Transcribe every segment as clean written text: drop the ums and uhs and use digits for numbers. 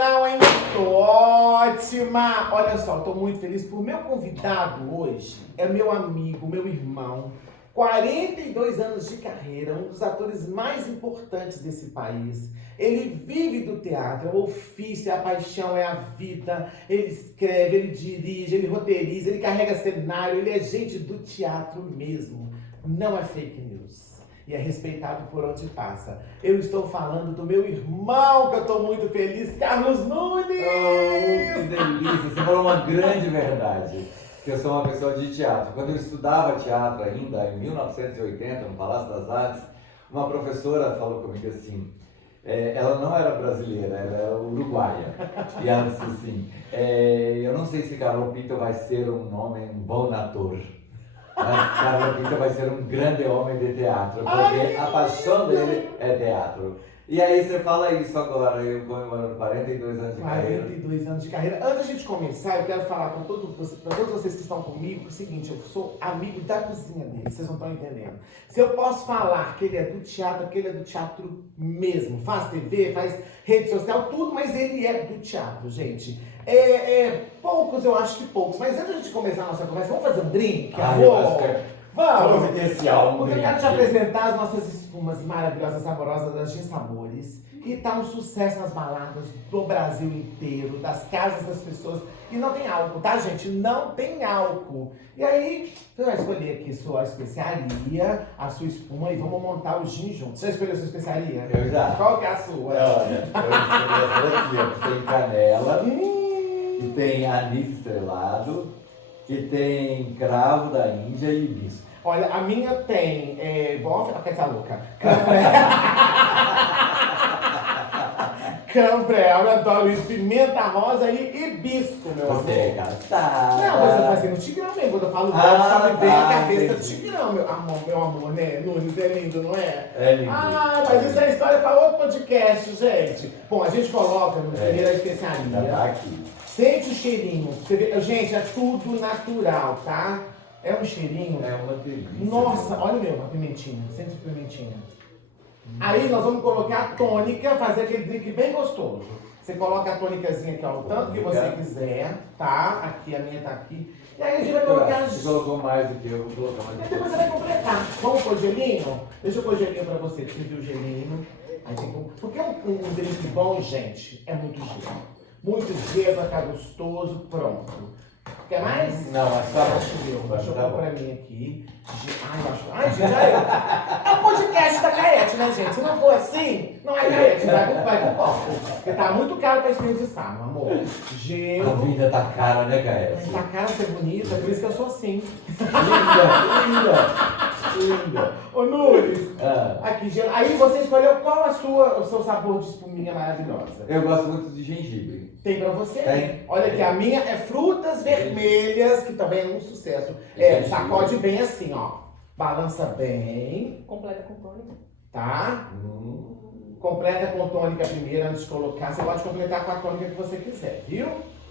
sensacional, hein? Tô ótima! Olha só, tô muito feliz por meu convidado hoje. É meu amigo, meu irmão. 42 anos de carreira, um dos atores mais importantes desse país. Ele vive do teatro, é o ofício, é a paixão, é a vida. Ele escreve, ele dirige, ele roteiriza, ele carrega cenário, ele é gente do teatro mesmo. Não é fake news. E é respeitado por onde passa. Eu estou falando do meu irmão, que eu estou muito feliz, Carlos Nunes! Oh, que delícia! Você falou uma grande verdade, que eu sou uma pessoa de teatro. Quando eu estudava teatro ainda, em 1980, no Palácio das Artes, uma professora falou comigo assim, ela não era brasileira, ela era uruguaia. E ela disse assim, eu não sei se Carlos Pinto vai ser um homem, um bom ator. Mas Carlos Pinto vai ser um grande homem de teatro, porque a paixão dele é teatro. E aí você fala isso agora, eu comemorando 42 anos de carreira. 42 anos de carreira. Antes da gente começar, eu quero falar para todos vocês que estão comigo o seguinte, eu sou amigo da cozinha dele, vocês não estão entendendo. Se eu posso falar que ele é do teatro, que ele é do teatro mesmo, faz TV, faz rede social, tudo, mas ele é do teatro, gente. Poucos, eu acho que poucos, mas antes da gente começar a nossa conversa, vamos fazer um drink, amor? Eu acho que é vamos! providencial, Porque eu quero te apresentar as nossas espumas maravilhosas, saborosas das Gin Sabores, que tá um sucesso nas baladas do Brasil inteiro, das casas das pessoas. E não tem álcool, tá, gente? Não tem álcool. E aí, você vai escolher aqui sua especiaria, a sua espuma, e vamos montar o gin juntos. Você já escolheu a sua especiaria? Eu já. Qual que é a sua? Olha, eu escolhi essa daqui, ó, que tem canela, que tem anis estrelado, que tem cravo da Índia e hibisco. Olha, a minha tem, bofe, quer dizer, louca. Cambrel, eu adoro isso, pimenta rosa e hibisco, meu amor. Você é casada. Não, mas eu fazendo tigrão mesmo, quando eu falo bofe, sabe bem a cabeça do tigrão, meu amor, né? Nunes, é lindo, não é? É lindo. Ah, mas isso é história para outro podcast, gente. Bom, a gente coloca no primeiro a Já tá especiaria. aqui. Sente o cheirinho. Você vê, gente, é tudo natural, tá? É um cheirinho. É uma delícia. Nossa, olha meu, a pimentinha. Sente a pimentinha. Aí nós vamos colocar a tônica, fazer aquele drink bem gostoso. Você coloca a tônicazinha aqui, ó, o tanto que você quiser, tá? Aqui, a minha tá aqui. E aí a gente vai colocar... Você colocou mais do que eu, vou colocar mais do E que eu. depois você vai completar. Vamos pôr gelinho? Deixa eu pôr gelinho pra você viu o gelinho. Aí tem que... Porque um drink bom, gente, é muito gelo. Muito gelo, vai ficar gostoso, pronto. Quer mais? Não, mas tá bom. Deixa eu Tá pôr bom. pra mim aqui. Ai, gente, é o podcast da Caete, né, gente? Se não for assim, não é Caete, vai pro palco. Porque tá muito caro pra desperdiçar, meu amor. A Gelo. vida tá cara, né, Caete? Tá caro ser bonita, por isso que eu sou assim. Linda. Ô, Nunes, Ah, aqui, gelo. Aí você escolheu qual o seu sabor de espuminha maravilhosa? eu gosto muito de gengibre. Tem pra você? Tem. Olha aqui, a minha é frutas vermelhas, que também é um sucesso. Entendi. Sacode bem assim, ó. Balança bem, Completa com tônica. tá? Completa com tônica primeiro, antes de colocar. Você pode completar com a tônica que você quiser, viu?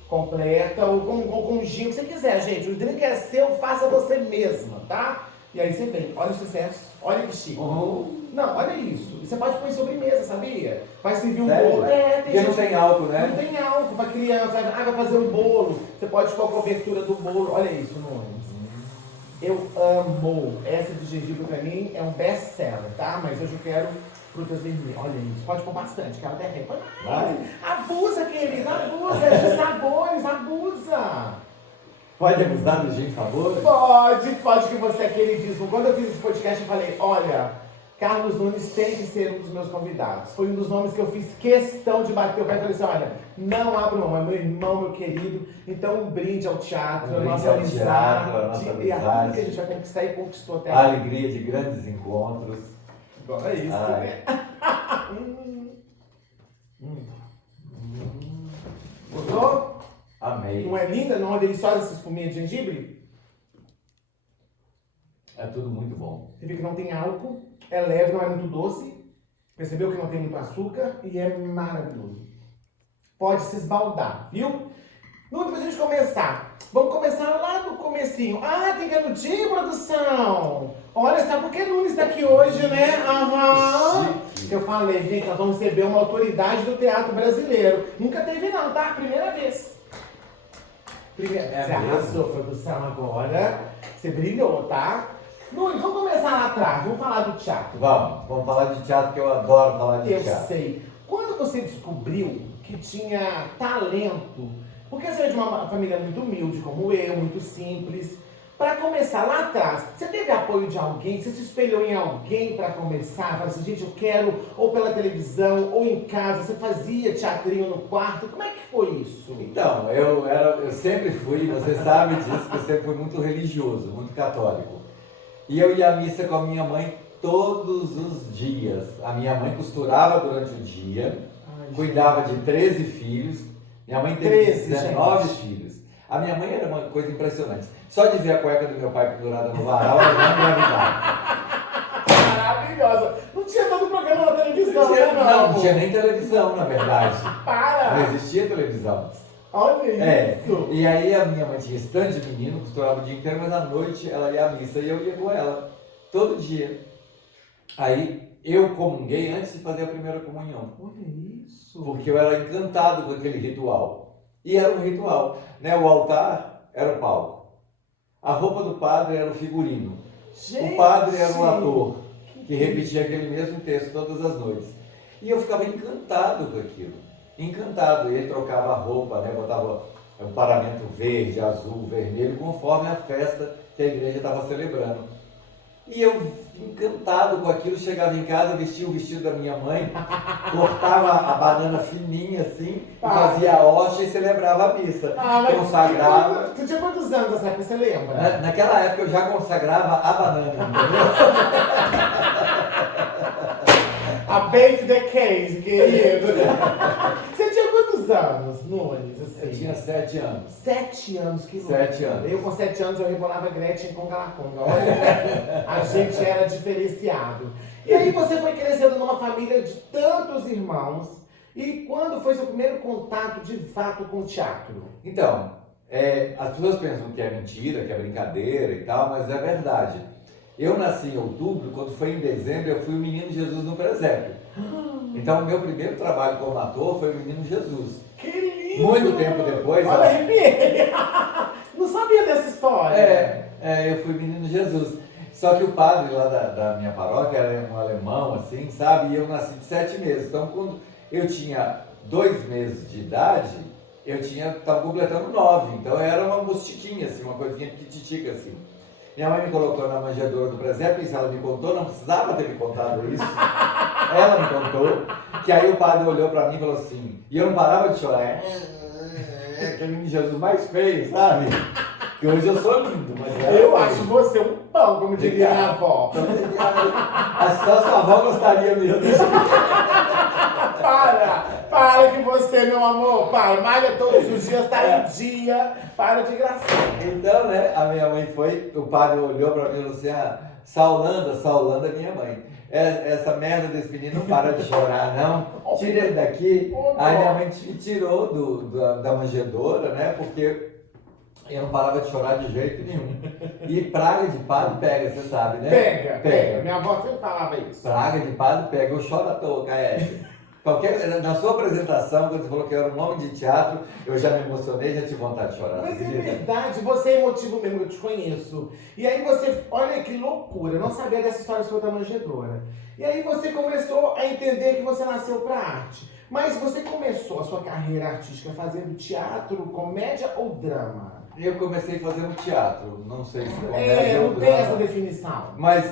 Completa ou com o gin que você quiser, gente. O drink é seu, faça você mesma, tá? E aí você vem, olha o sucesso, olha que chique. Não, olha isso. Você pode pôr em sobremesa, sabia? Vai servir um Sério? bolo. Tem Porque não gente tem álcool, não né? tem álcool pra criança. Vai fazer um bolo. Você pode pôr a cobertura do bolo. Olha isso, Nunes. Eu amo. Essa de gengibre pra mim é um best-seller, tá? Mas hoje eu quero frutas vermelhas. Olha isso. Pode pôr bastante, que ela derrete. Vai. Abusa, querida. Abusa. É de sabores. Abusa. Pode abusar do gin sabor? Pode que você é queridíssimo. Quando eu fiz esse podcast, eu falei, olha, Carlos Nunes tem que ser um dos meus convidados. Foi um dos nomes que eu fiz questão de bater o pé e falei assim, olha, não abro mão, é meu irmão, meu querido. Então um brinde ao teatro, a nossa amizade, e a tudo que a gente vai conquistar e conquistou até A agora. alegria de grandes encontros. Agora é isso, Ai. né? Gostou? Amei. Não é linda? Não é deliciosa essa espuminha de gengibre? É tudo muito bom. Você vê que não tem álcool, é leve, não é muito doce. Percebeu que não tem muito açúcar e é maravilhoso. Pode se esbaldar, viu? Nunes, pra gente começar, Vamos começar lá do comecinho. Ah, tem canudinho, produção? Olha, sabe por que Nunes tá aqui hoje, né? Aham. Eu falei, gente, nós vamos receber uma autoridade do teatro brasileiro. Nunca teve não, tá? Primeira vez. Você arrasou, produção, agora. Você brilhou, tá? Nunes, vamos começar lá atrás. Vamos falar do teatro. Vamos falar de teatro, que eu adoro falar de teatro. Eu sei. Quando você descobriu que tinha talento, porque você é de uma família muito humilde, como eu, muito simples, para começar lá atrás, você teve apoio de alguém? Você se espelhou em alguém para começar? Falou assim, gente, eu quero, ou pela televisão, ou em casa, você fazia teatrinho no quarto, como é que foi isso? Então, eu sempre fui, você sabe disso, que eu sempre fui muito religioso, muito católico. E eu ia à missa com a minha mãe todos os dias. A minha mãe costurava durante o dia, cuidava de 13 filhos. Minha mãe teve 19 filhos. A minha mãe era uma coisa impressionante. Só de ver a cueca do meu pai pendurada no varal, ela já engravidava. Maravilhosa! Não tinha todo programa na televisão, né, não tinha nem televisão, na verdade. Para! Não existia televisão. Olha isso! E aí a minha mãe tinha esse tanto de menino, costurava o dia inteiro, mas à noite ela ia à missa e eu ia com ela. Todo dia. Aí eu comunguei antes de fazer a primeira comunhão. Olha isso! Porque eu era encantado com aquele ritual. E era um ritual, né? O altar era o palco. A roupa do padre era o figurino. Gente, o padre era o ator, que repetia aquele mesmo texto todas as noites. E eu ficava encantado com aquilo. Encantado. E ele trocava a roupa, né? Botava um paramento verde, azul, vermelho, conforme a festa que a igreja estava celebrando. E eu, encantado com aquilo, chegava em casa, vestia o vestido da minha mãe, cortava a banana fininha assim, fazia a hóstia e celebrava a missa. Consagrava. Tu tinha quantos anos nessa época, você lembra? Naquela época eu já consagrava a banana, entendeu? A base the case, querido. Você tinha quantos anos, Nunes? Assim? Eu tinha 7 anos. 7 anos, que louco. 7 anos. Eu com 7 anos eu rebolava Gretchen com Galaconga. Olha, a gente era diferenciado. E aí você foi crescendo numa família de tantos irmãos. E quando foi seu primeiro contato de fato com o teatro? Então, as pessoas pensam que é mentira, que é brincadeira e tal, mas é verdade. Eu nasci em outubro, quando foi em dezembro, eu fui o Menino Jesus no presépio. Então, o meu primeiro trabalho como ator foi o Menino Jesus. Que lindo! Muito tempo depois... Olha, arrepiei! Não sabia dessa história. Eu fui o Menino Jesus. Só que o padre lá da minha paróquia era um alemão, assim, sabe? E eu nasci de 7 meses. Então, quando eu tinha 2 meses de idade, eu estava completando 9. Então, eu era uma mostiquinha, assim, uma coisinha pititica, assim. Minha mãe me colocou na manjedoura do presépio, e se ela me contou, não precisava ter me contado isso. Ela me contou, que aí o padre olhou pra mim e falou assim, e eu não parava de chorar. Aquele menino Jesus mais feio, sabe? Que hoje eu sou lindo, mas eu acho você um pão, como diria minha avó. Só sua avó gostaria mesmo. Para que você, meu amor, malha todos os dias, tá em dia, para de graça. Então, né, a minha mãe foi, o padre olhou pra mim e falou assim, Saulanda é minha mãe. Essa merda desse menino não para de chorar, não. Tira ele daqui. Aí minha mãe me tirou da manjedoura, né, porque eu não parava de chorar de jeito nenhum. E praga de padre pega, você sabe, né? Pega. Minha avó sempre falava isso. Praga de padre pega, eu choro à toa, Caete. Na sua apresentação, quando você falou que eu era um nome de teatro, eu já me emocionei, já tive vontade de chorar. Mas é verdade, você é emotivo mesmo, eu te conheço. E aí você, olha que loucura, eu não sabia dessa história sua da manjedoura. E aí você começou a entender que você nasceu pra arte. Mas você começou a sua carreira artística fazendo teatro, comédia ou drama? Eu comecei fazendo teatro, não sei se comédia ou não drama. tem essa definição. Mas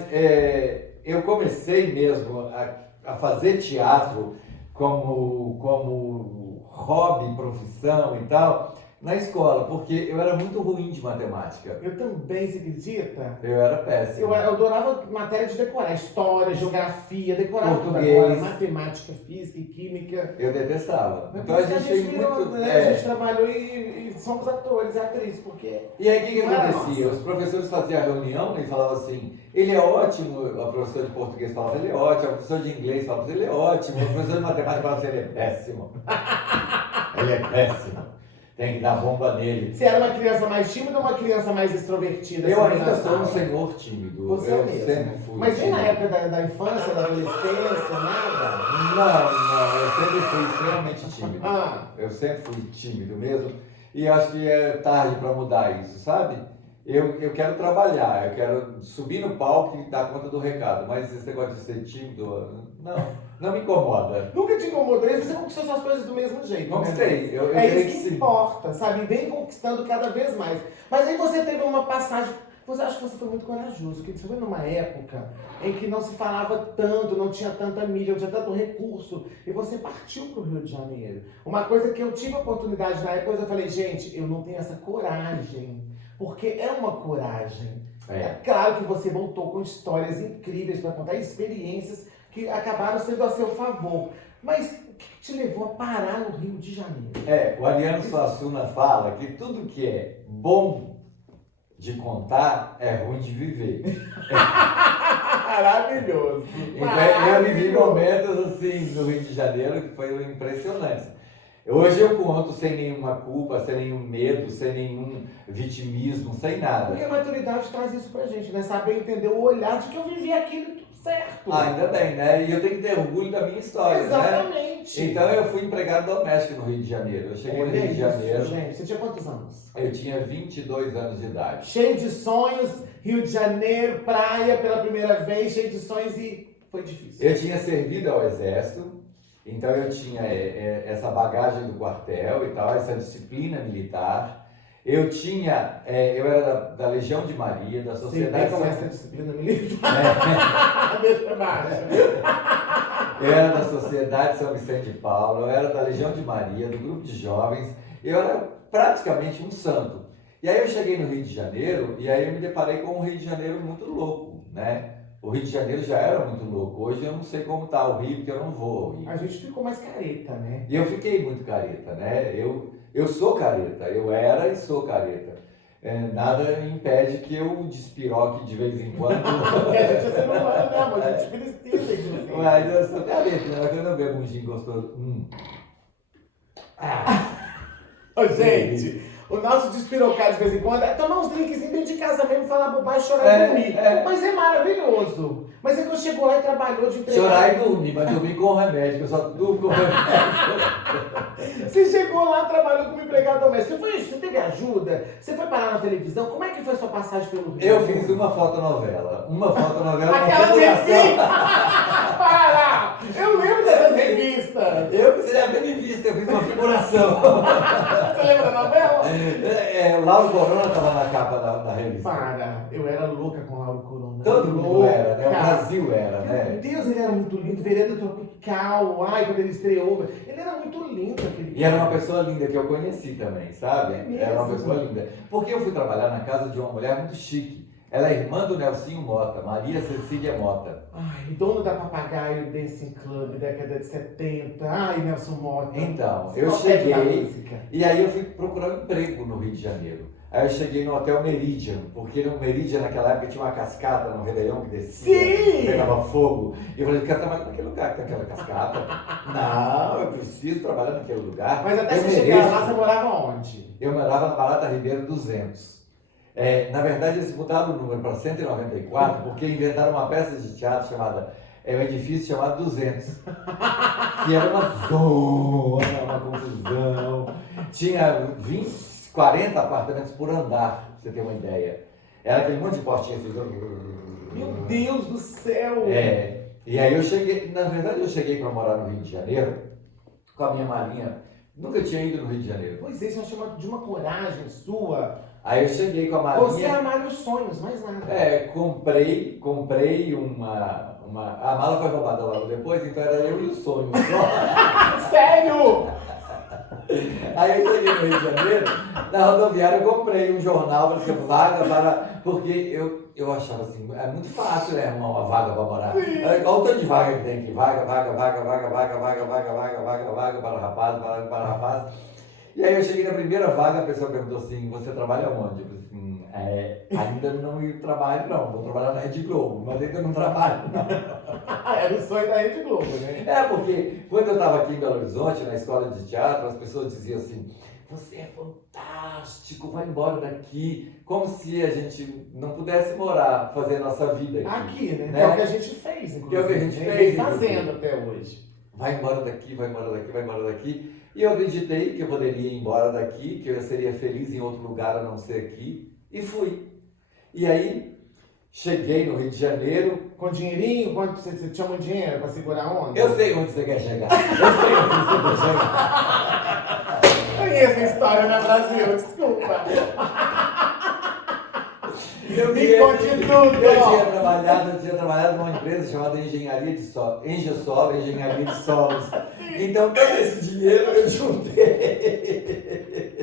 eu comecei mesmo a fazer teatro como hobby, profissão e tal, na escola, porque eu era muito ruim de matemática. Eu também, você acredita? Eu era péssimo. Eu adorava matéria de decorar, história, geografia, decorar português, matemática, física e química. Eu detestava. Mas então a gente tem muito... A gente trabalhou e somos atores e atrizes, porque... E aí o que acontecia? Os professores faziam a reunião e falavam assim, ele é ótimo, a professora de português falava, ele é ótimo, a professora de inglês falava, ele é ótimo, o professor de matemática falava, ele é péssimo. Ele é péssimo. tem que dar bomba nele. Você era uma criança mais tímida ou uma criança mais extrovertida? Eu assim, ainda na sou um sala? senhor tímido. Você eu mesmo. sempre fui Mas nem na tímido. época da infância, da adolescência, nada? Não, eu sempre fui extremamente tímido. Ah, Eu sempre fui tímido mesmo. E eu acho que é tarde para mudar isso, sabe? Eu quero trabalhar, eu quero subir no palco e dar conta do recado. Mas esse negócio de ser tímido, não me incomoda. nunca te incomodou, você conquistou suas coisas do mesmo jeito. Não né? sei, eu É creio isso que sim. importa, sabe? Vem conquistando cada vez mais. Mas aí você teve uma passagem. Você acha que você foi muito corajoso, porque você foi numa época em que não se falava tanto, não tinha tanta mídia, não tinha tanto recurso, e você partiu para o Rio de Janeiro. Uma coisa que eu tive a oportunidade na época, eu falei, gente, eu não tenho essa coragem, porque é uma coragem. É claro que você voltou com histórias incríveis para contar, experiências que acabaram sendo a seu favor. Mas o que te levou a parar no Rio de Janeiro? O Ariano Suassuna fala que tudo que é bom de contar é ruim de viver. Maravilhoso. Então, eu vivi momentos assim no Rio de Janeiro que foram impressionantes. Hoje eu conto sem nenhuma culpa, sem nenhum medo, sem nenhum vitimismo, sem nada. Porque a maturidade traz isso pra gente, né? Saber entender o olhar de que eu vivi aquilo tudo certo. Ainda bem, né? E eu tenho que ter orgulho da minha história, né? Exatamente. Então eu fui empregado doméstico no Rio de Janeiro. Eu cheguei no Rio de isso, Janeiro, gente. Você tinha quantos anos? eu tinha 22 anos de idade. Cheio de sonhos, Rio de Janeiro, praia pela primeira vez, cheio de sonhos e foi difícil. Eu tinha servido ao Exército, então eu tinha essa bagagem do quartel e tal, essa disciplina militar. Eu era da Legião de Maria, da Sociedade... Você São- essa disciplina militar. Deixa baixo. Eu era da Sociedade São Vicente de Paulo, eu era da Legião de Maria, do grupo de jovens, eu era praticamente um santo. E aí eu cheguei no Rio de Janeiro, e aí eu me deparei com um Rio de Janeiro muito louco, né? O Rio de Janeiro já era muito louco, hoje eu não sei como está o Rio, porque eu não vou ao Rio. A gente ficou mais careta, né? E eu fiquei muito careta, né? Eu sou careta, eu era e sou careta. Nada impede que eu despiroque de vez em quando. Porque a gente é ser humano, né, amor? A gente precisa, inclusive. Mas eu sou careta, né? Quando eu bebo um gin gostoso. Ô, gente, o nosso despirocar de vez em quando é tomar uns drinkzinhos dentro de casa mesmo, falar bobagem, chorar e dormir. Mas é maravilhoso. Mas é que eu chegou lá e trabalhou de empregado. Chorar e dormir, mas dormir com remédio, eu só durmo com remédio. Você chegou lá, trabalhou como empregado doméstico. Você teve ajuda? Você foi parar na televisão? Como é que foi a sua passagem pelo Rio? Eu fiz uma fotonovela. Aquela revista! Para! Eu lembro dessas revistas! Você já teve visto, eu fiz uma figuração. Você lembra da novela? Lauro Corona estava na capa da revista. Para! Eu era louca com Lauro Corona. Todo mundo Louca. era, né? O Brasil era, Meu né? Deus, ele era muito lindo. Vereda Tropical. Ai, quando ele estreou. Ele era muito lindo, aquele E era uma pessoa linda que eu conheci também, sabe? É mesmo? Era uma pessoa linda. Porque eu fui trabalhar na casa de uma mulher muito chique. Ela é irmã do Nelsinho Mota, Maria Cecília Mota. Ai, dono da Papagaio Dancing Club, década de 70. Ai, Nelson Mota. Então, eu Só pede da cheguei música. e aí eu fui procurar um emprego no Rio de Janeiro. Aí eu cheguei no Hotel Meridian, porque no Meridian naquela época tinha uma cascata no Réveillon que descia, Sim! pegava fogo. E eu falei, eu quero trabalhar naquele lugar que tem aquela cascata. Não, eu preciso trabalhar naquele lugar. Mas até eu você chegar mereço. lá, você morava onde? Eu morava na Barata Ribeiro 200. Na verdade, eles mudaram o número para 194 porque inventaram uma peça de teatro chamada, um edifício chamado 200, que era uma zona, uma confusão. Tinha 40 apartamentos por andar, pra você ter uma ideia. Era aquele monte de portinhas assim. Meu Deus do céu! E aí eu cheguei, na verdade eu cheguei para morar no Rio de Janeiro com a minha malinha. Nunca tinha ido no Rio de Janeiro. Pois é, isso chama de uma coragem sua. Aí eu cheguei com a Você malinha. amar os sonhos, mais nada. Comprei uma. A mala foi roubada logo depois, então era eu e o sonho. Sério? Aí eu cheguei no Rio de Janeiro, na rodoviária eu comprei um jornal para ser vaga para. Porque eu achava assim, é muito fácil, né, arrumar uma vaga para morar. Olha o tanto de vaga que tem aqui. Vaga para rapaz, vaga para rapaz. E aí eu cheguei na primeira vaga, a pessoa perguntou assim, você trabalha onde? Eu falei assim, ainda não trabalho não, vou trabalhar na Rede Globo, mas ainda não trabalho não. Era o sonho da Rede Globo, né? Porque quando eu estava aqui em Belo Horizonte, na escola de teatro, as pessoas diziam assim, você é fantástico, vai embora daqui. Como se a gente não pudesse morar, fazer a nossa vida aqui. Aqui, né? Que é o que a gente fez, inclusive. Que é o que a gente né? fez, E fazendo até hoje. Vai embora daqui, vai embora daqui, vai embora daqui. E eu acreditei que eu poderia ir embora daqui, que eu seria feliz em outro lugar a não ser aqui. E fui. E aí, cheguei no Rio de Janeiro. Com dinheirinho? Quanto você tinha muito dinheiro pra segurar a onda? Eu sei onde você quer chegar. Eu sei onde você quer chegar. Conheço a história, né, Brasil? Desculpa. Me conte tudo. Eu tinha trabalhado numa empresa chamada Engenharia de Solos, Engenharia de Solos. Então, todo esse dinheiro eu juntei.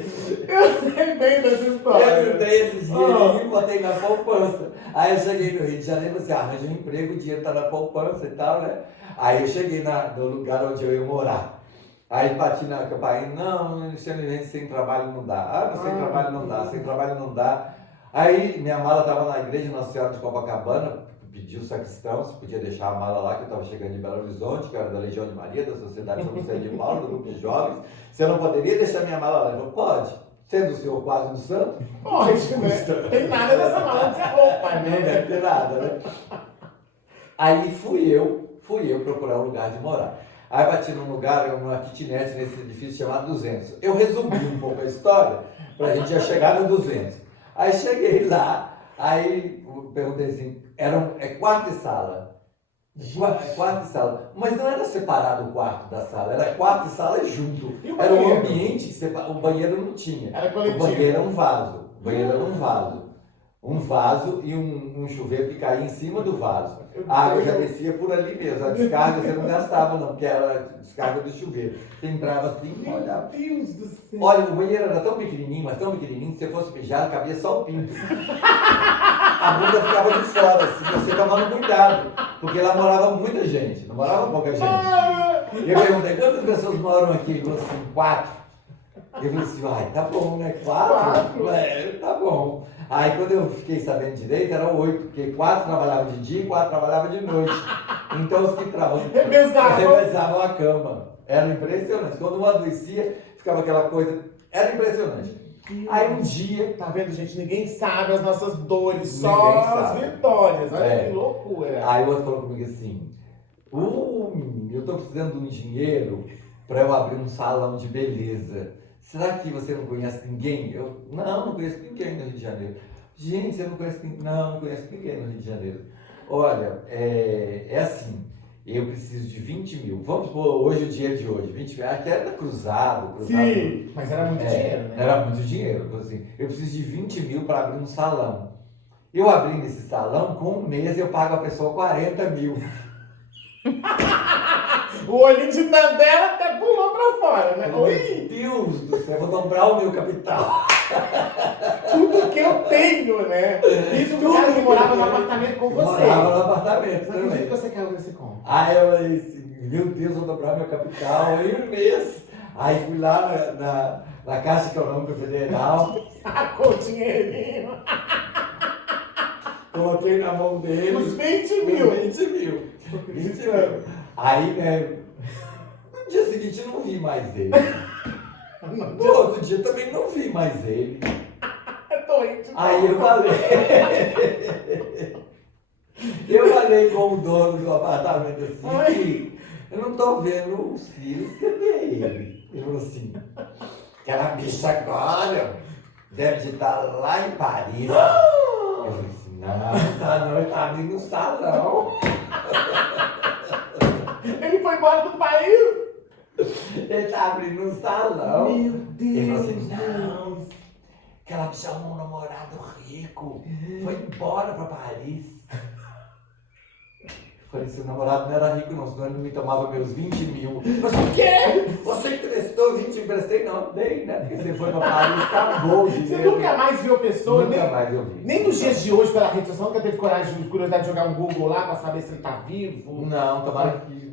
Eu sei bem dessa história. Eu juntei esse dinheirinho e botei na poupança. Aí eu cheguei no Rio de Janeiro e falei assim, arranjei um emprego, o dinheiro tá na poupança e tal, né? Aí eu cheguei no lugar onde eu ia morar. Aí bati na campainha, não, sem trabalho não dá. Ah, sem trabalho não dá, sem trabalho não dá. Aí minha mala estava na igreja Nossa Senhora de Copacabana, pedi o sacristão se podia deixar a mala lá, que eu estava chegando de Belo Horizonte, que eu era da Legião de Maria, da Sociedade São José de Paulo, do grupo de jovens. Se eu não poderia deixar minha mala lá? Ele falou, pode. Sendo o senhor quase um santo? Pode, né? Tem nada nessa mala de roupa, Não né? deve ter nada, né? Aí fui eu procurar um lugar de morar. Aí bati num lugar, numa kitnet nesse edifício chamado 200. Eu resumi um pouco a história, para a gente já chegar no 200. Aí cheguei lá, aí perguntei assim, é quarto e sala. Quarto e sala. Mas não era separado o quarto da sala, era quarto e sala junto. E o Era um banheiro? ambiente que o banheiro não tinha. Era coletivo. O banheiro era um vaso. O banheiro era um vaso. Um vaso e um chuveiro que caía em cima do vaso. A água já descia por ali mesmo. A descarga você não gastava não, porque era a descarga do chuveiro. Você entrava assim e olhava. Meu Deus do céu. Olha, o banheiro era tão pequenininho, mas tão pequenininho, que se você fosse mijar, cabia só o pinto. A bunda ficava de fora, assim, você tomando cuidado. Porque lá morava muita gente, não morava pouca gente. E eu perguntei, quantas pessoas moram aqui? Ele falou assim, 4. Eu falei assim, ai, tá bom, né? 4? Tá bom. Aí quando eu fiquei sabendo direito, eram 8, porque 4 trabalhavam de dia e 4 trabalhavam de noite. Então os que revezavam a cama. Era impressionante. Quando um adoecia, ficava aquela coisa. Era impressionante. Aí um dia. Tá vendo, gente? Ninguém sabe as nossas dores, só Ninguém as sabe. vitórias. Olha que loucura. Aí o outro falou comigo assim: menino, eu tô precisando de um dinheiro para eu abrir um salão de beleza. Será que você não conhece ninguém? Eu, não conheço ninguém no Rio de Janeiro. Gente, você não conhece ninguém? Não conheço ninguém no Rio de Janeiro. Olha, é assim, eu preciso de 20 mil. Vamos supor, hoje, o dia de hoje, 20 mil. Aqui era cruzado. Sim, mas era muito dinheiro, né? Era muito dinheiro. Então, assim, eu preciso de 20 mil para abrir um salão. Eu abrindo esse salão, com um mês eu pago a pessoa 40 mil. O olhinho de Tandela até pulou pra fora, né? Meu Deus do céu, eu vou dobrar o meu capital. Tudo que eu tenho, né? Isso do cara que morava no apartamento com você. Morava no apartamento Não acredito que também. você caiu nesse conto. Aí eu falei assim, meu Deus, vou dobrar meu capital em um mês. Aí fui lá na Caixa Econômica Federal, Sacou o dinheirinho. coloquei na mão dele. Uns 20 mil. 20 mil. 20 mil. Aí, né, no dia seguinte eu não vi mais ele. No outro dia também não vi mais ele. É doente. Aí eu falei. Eu falei com o dono do apartamento assim, que eu não tô vendo os filhos, cadê ele? Ele falou assim, aquela bicha agora deve estar lá em Paris. Eu falei assim, não, ele tá abrindo um salão. Ele foi embora do país? Ele tá abrindo um salão. Meu Deus. Ele falou assim, não, aquela bicha arrumou um namorado rico, foi embora pra Paris. Eu falei, seu namorado não era rico não, senão ele não me tomava meus 20 mil. Mas o quê? Você emprestou 20? Emprestei? Não, dei, né? Porque você foi pra Paris, acabou o Você dinheiro. nunca mais viu a pessoa, Nunca nem, mais eu vi. nem nos dias de hoje pela rede social, nunca teve coragem, curiosidade de jogar um Google lá pra saber se ele tá vivo? Não, tomara que...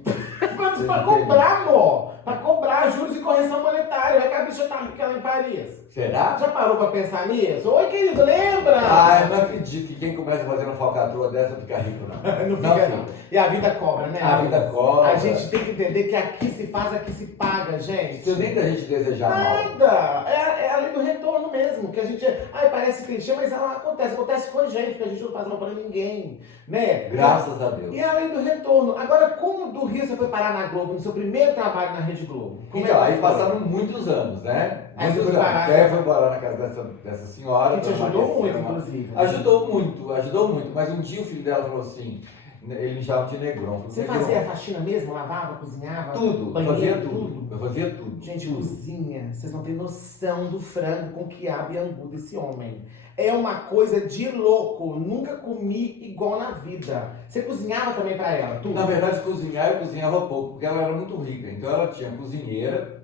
pra cobrar, amor. Pra cobrar juros e correção monetária. Vai que a bicha tá rica lá em Paris. Será? Já parou pra pensar nisso? Oi, querido, lembra? Ah, eu não acredito que quem começa fazendo falcatrua dessa fica rico, não. Não fica, não. E a vida cobra, né? A vida cobra. A gente tem que entender que aqui se faz, aqui se paga, gente. Isso nem da gente desejar mal. Nada! É a lei do retorno mesmo, que a gente... Ai, parece clichê, mas ela acontece. Acontece com a gente, porque a gente não faz mal pra ninguém, né? Graças a Deus. E a lei do retorno. Agora, como do Rio você foi parar na Globo, no seu primeiro trabalho na Rede Globo? Como Então, é que aí foi? passaram muitos anos, né? Aí Muitos foi anos. parar. Até foi parar na casa dessa senhora. Que te dona ajudou Maria muito, Silva. inclusive. Né? Ajudou muito. Mas um dia o filho dela falou assim, ele me chamava de Negron. Você Negron. fazia a faxina mesmo? Lavava, cozinhava? Tudo, banheiro, fazia tudo. Eu fazia tudo. Gente, tudo. cozinha, vocês não têm noção do frango com quiabo e angu desse homem. É uma coisa de louco. Nunca comi igual na vida. Você cozinhava também pra ela? Tudo? Na verdade, cozinhar eu cozinhava pouco, porque ela era muito rica. Então ela tinha cozinheira,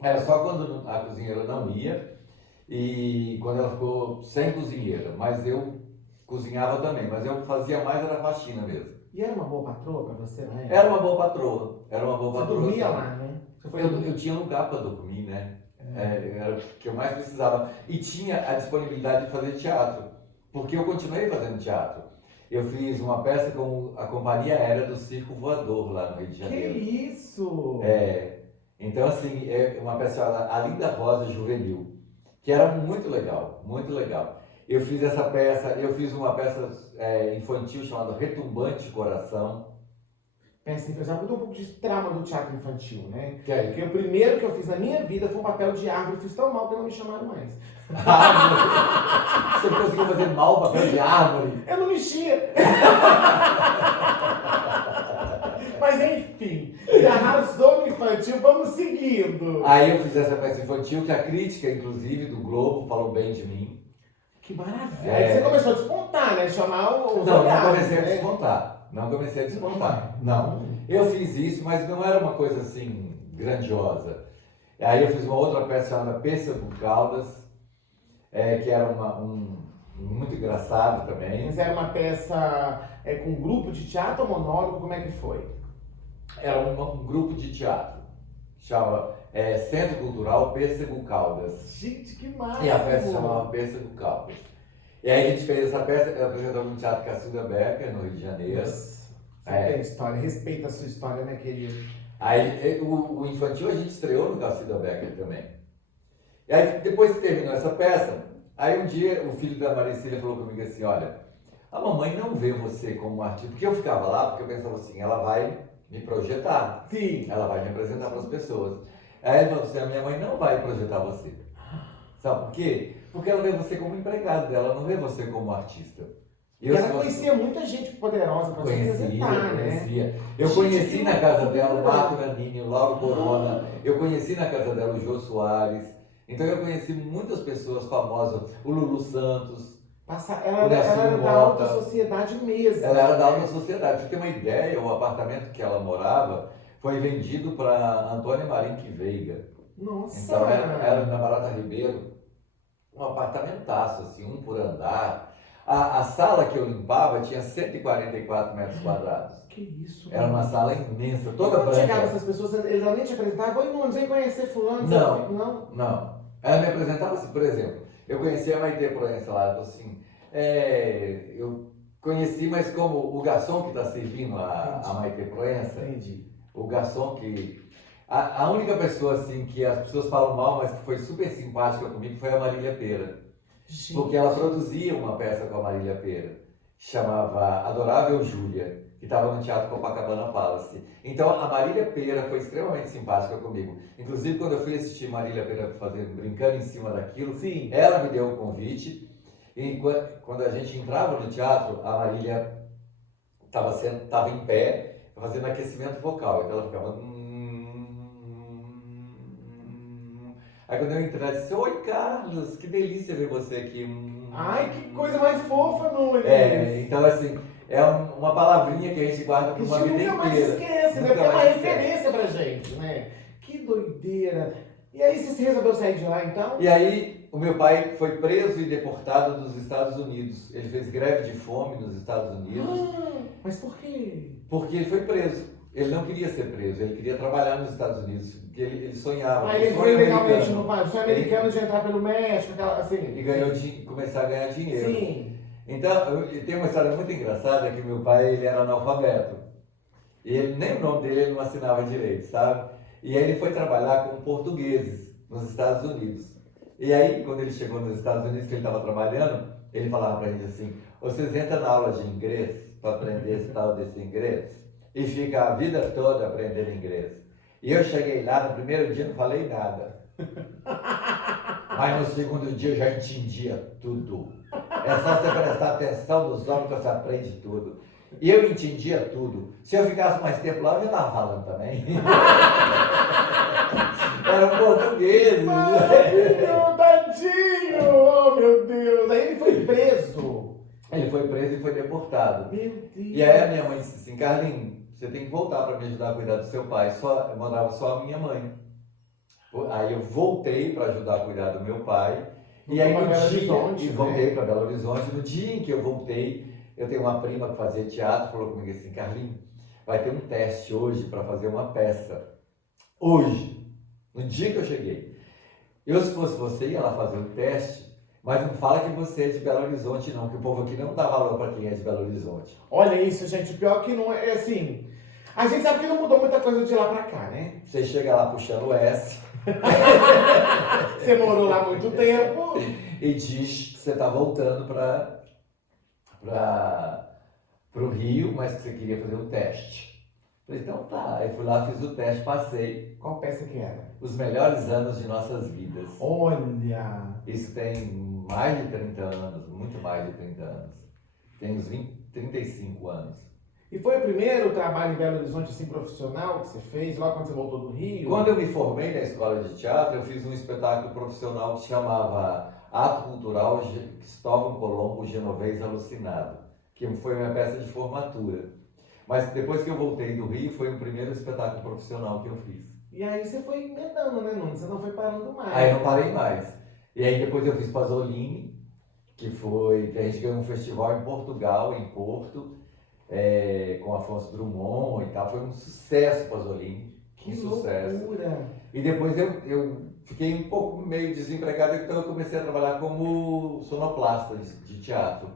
era só quando a cozinheira não ia, e quando ela ficou sem cozinheira. Mas eu cozinhava também, mas eu fazia mais era faxina mesmo. E era uma boa patroa pra você, né? Era uma boa patroa, Você dormia lá, né? Você foi Eu tinha lugar para dormir, né? Era o que eu mais precisava. E tinha a disponibilidade de fazer teatro, porque eu continuei fazendo teatro. Eu fiz uma peça com a Companhia Aérea do Circo Voador lá no Rio de Que Janeiro. isso? Então, assim, é uma peça chamada A Linda Rosa Juvenil, que era muito legal, muito legal. Eu fiz essa peça, eu fiz uma peça infantil chamada Retumbante Coração. Pensa, eu já mudou um pouco de trama do teatro infantil, né? Que é Porque o primeiro que eu fiz na minha vida foi um papel de árvore. Eu fiz tão mal que não me chamaram mais. Você conseguiu fazer mal o papel de árvore? Eu não mexia. Mas enfim, você arrasou no infantil, vamos seguindo. Aí eu fiz essa peça infantil, que a crítica, inclusive, do Globo falou bem de mim. Que maravilha. Aí você começou a despontar, né? Chamar os Não, olhares, não comecei a né? despontar. Não comecei a despontar. Não. Eu fiz isso, mas não era uma coisa assim grandiosa. Aí eu fiz uma outra peça chamada Pêssego Caldas, que era muito engraçado também. Mas era uma peça com grupo de teatro ou monólogo? Como é que foi? Era um grupo de teatro. Chama Centro Cultural Pêssego Caldas. Gente, que massa! E a peça chamava Pêssego Caldas. E aí a gente fez essa peça, apresentamos no Teatro Cacilda Becker, no Rio de Janeiro. Você tem história, respeita a sua história, né, querido? Aí o infantil a gente estreou no Cacilda Becker também. E aí depois que terminou essa peça, aí um dia o filho da Maricília falou comigo assim, olha, a mamãe não vê você como artista, porque eu ficava lá, porque eu pensava assim, ela vai me projetar. Sim. Ela vai me apresentar para as pessoas. Aí ele falou assim, a minha mãe não vai projetar você. Sabe por quê? Porque ela vê você como empregado dela, ela não vê você como artista. E ela conhecia muita gente poderosa para se apresentar, né? Conhecia. Eu conheci na casa dela o Marco Nanini, o Lauro Corona. Eu conheci na casa dela o Jô Soares. Então eu conheci muitas pessoas famosas. O Lulu Santos. Ela era da alta sociedade mesmo. Ela era da alta sociedade. Pra você ter uma ideia, o apartamento que ela morava foi vendido para Antônia Marinque Veiga. Nossa! Então era na Barata Ribeiro. Um apartamentaço, assim, um por andar. A sala que eu limpava tinha 144 metros quadrados. Que isso? Era uma sala imensa, toda Quando branca. chegavam essas pessoas, eles nem te apresentavam, oi, não vem conhecer fulano? Não. Ela me apresentava assim, por exemplo, eu conheci a Maite Proença lá, ela falou assim, eu conheci, mas como o garçom que está servindo a Maite Proença, Entendi. o garçom que... A única pessoa assim que as pessoas falam mal, mas que foi super simpática comigo foi a Marília Pera. Gente. Porque ela produzia uma peça com a Marília Pera, chamava Adorável Júlia, que estava no Teatro Copacabana Palace. Então a Marília Pera foi extremamente simpática comigo. Inclusive quando eu fui assistir Marília Pera brincando em cima daquilo, Sim. ela me deu o convite. E quando a gente entrava no teatro, a Marília estava em pé, fazendo aquecimento vocal. Então ela ficava... Aí quando eu entrei, ela disse, oi Carlos, que delícia ver você aqui. Ai, que coisa mais fofa, Nunes. Então assim, é uma palavrinha que a gente guarda por uma vida inteira. Nunca mais esquece, né? Porque é uma referência pra gente, né? Que doideira. E aí você resolveu sair de lá, então? E aí o meu pai foi preso e deportado dos Estados Unidos. Ele fez greve de fome nos Estados Unidos. Mas por quê? Porque ele foi preso. Ele não queria ser preso, ele queria trabalhar nos Estados Unidos, porque ele sonhava. Aí ele sonho foi legalmente americano. no país, o sonho americano de entrar pelo México, aquela, assim. E ganhou, começar a ganhar dinheiro. Sim. Então, tem uma história muito engraçada que meu pai ele era analfabeto. E ele, nem o nome dele ele não assinava direito, sabe? E aí ele foi trabalhar com portugueses nos Estados Unidos. E aí, quando ele chegou nos Estados Unidos, que ele estava trabalhando, ele falava pra gente assim, vocês entram na aula de inglês para aprender esse tal desse inglês e fica a vida toda aprendendo inglês. E eu cheguei lá, no primeiro dia não falei nada. Mas no segundo dia eu já entendia tudo. É só você prestar atenção nos homens que você aprende tudo. E eu entendia tudo. Se eu ficasse mais tempo lá, eu já estava falando também. Eram portugueses. Tadinho, tadinho! Oh, meu Deus! Aí ele foi preso. Ele foi preso e foi deportado. Meu Deus! E aí a minha mãe disse assim, Carlinhos, você tem que voltar para me ajudar a cuidar do seu pai. Eu mandava só a minha mãe. Aí eu voltei para ajudar a cuidar do meu pai. E aí no dia, voltei para Belo Horizonte. No dia em que eu voltei, eu tenho uma prima que fazia teatro, falou comigo assim, Carlinhos, vai ter um teste hoje para fazer uma peça. Hoje, no dia que eu cheguei. Eu, se fosse você, ia lá fazer o teste, mas não fala que você é de Belo Horizonte, não, que o povo aqui não dá valor para quem é de Belo Horizonte. Olha isso, gente, pior que não é assim. A gente sabe que não mudou muita coisa de lá pra cá, né? Você chega lá puxando o S. Você morou lá há muito tempo. E diz que você está voltando para o Rio, mas que você queria fazer um teste. Falei, então tá. Aí fui lá, fiz o teste, passei. Qual peça que era? Os melhores anos de nossas vidas. Olha! Isso tem mais de 30 anos, muito mais de 30 anos. Tem uns 35 anos. E foi o primeiro trabalho em Belo Horizonte, assim, profissional que você fez, logo quando você voltou do Rio? Quando eu me formei na escola de teatro, eu fiz um espetáculo profissional que se chamava Ato Cultural Cristóvão Colombo Genovês Alucinado, que foi minha peça de formatura. Mas depois que eu voltei do Rio, foi o primeiro espetáculo profissional que eu fiz. E aí você foi emendando, né, Nuno? Você não foi parando mais. Aí eu não parei mais. E aí depois eu fiz Pasolini, que a gente ganhou um festival em Portugal, em Porto, com Afonso Drummond e tal. Foi um sucesso Pasolini. Que sucesso. loucura! E depois eu fiquei um pouco meio desempregado, então eu comecei a trabalhar como sonoplasta de teatro.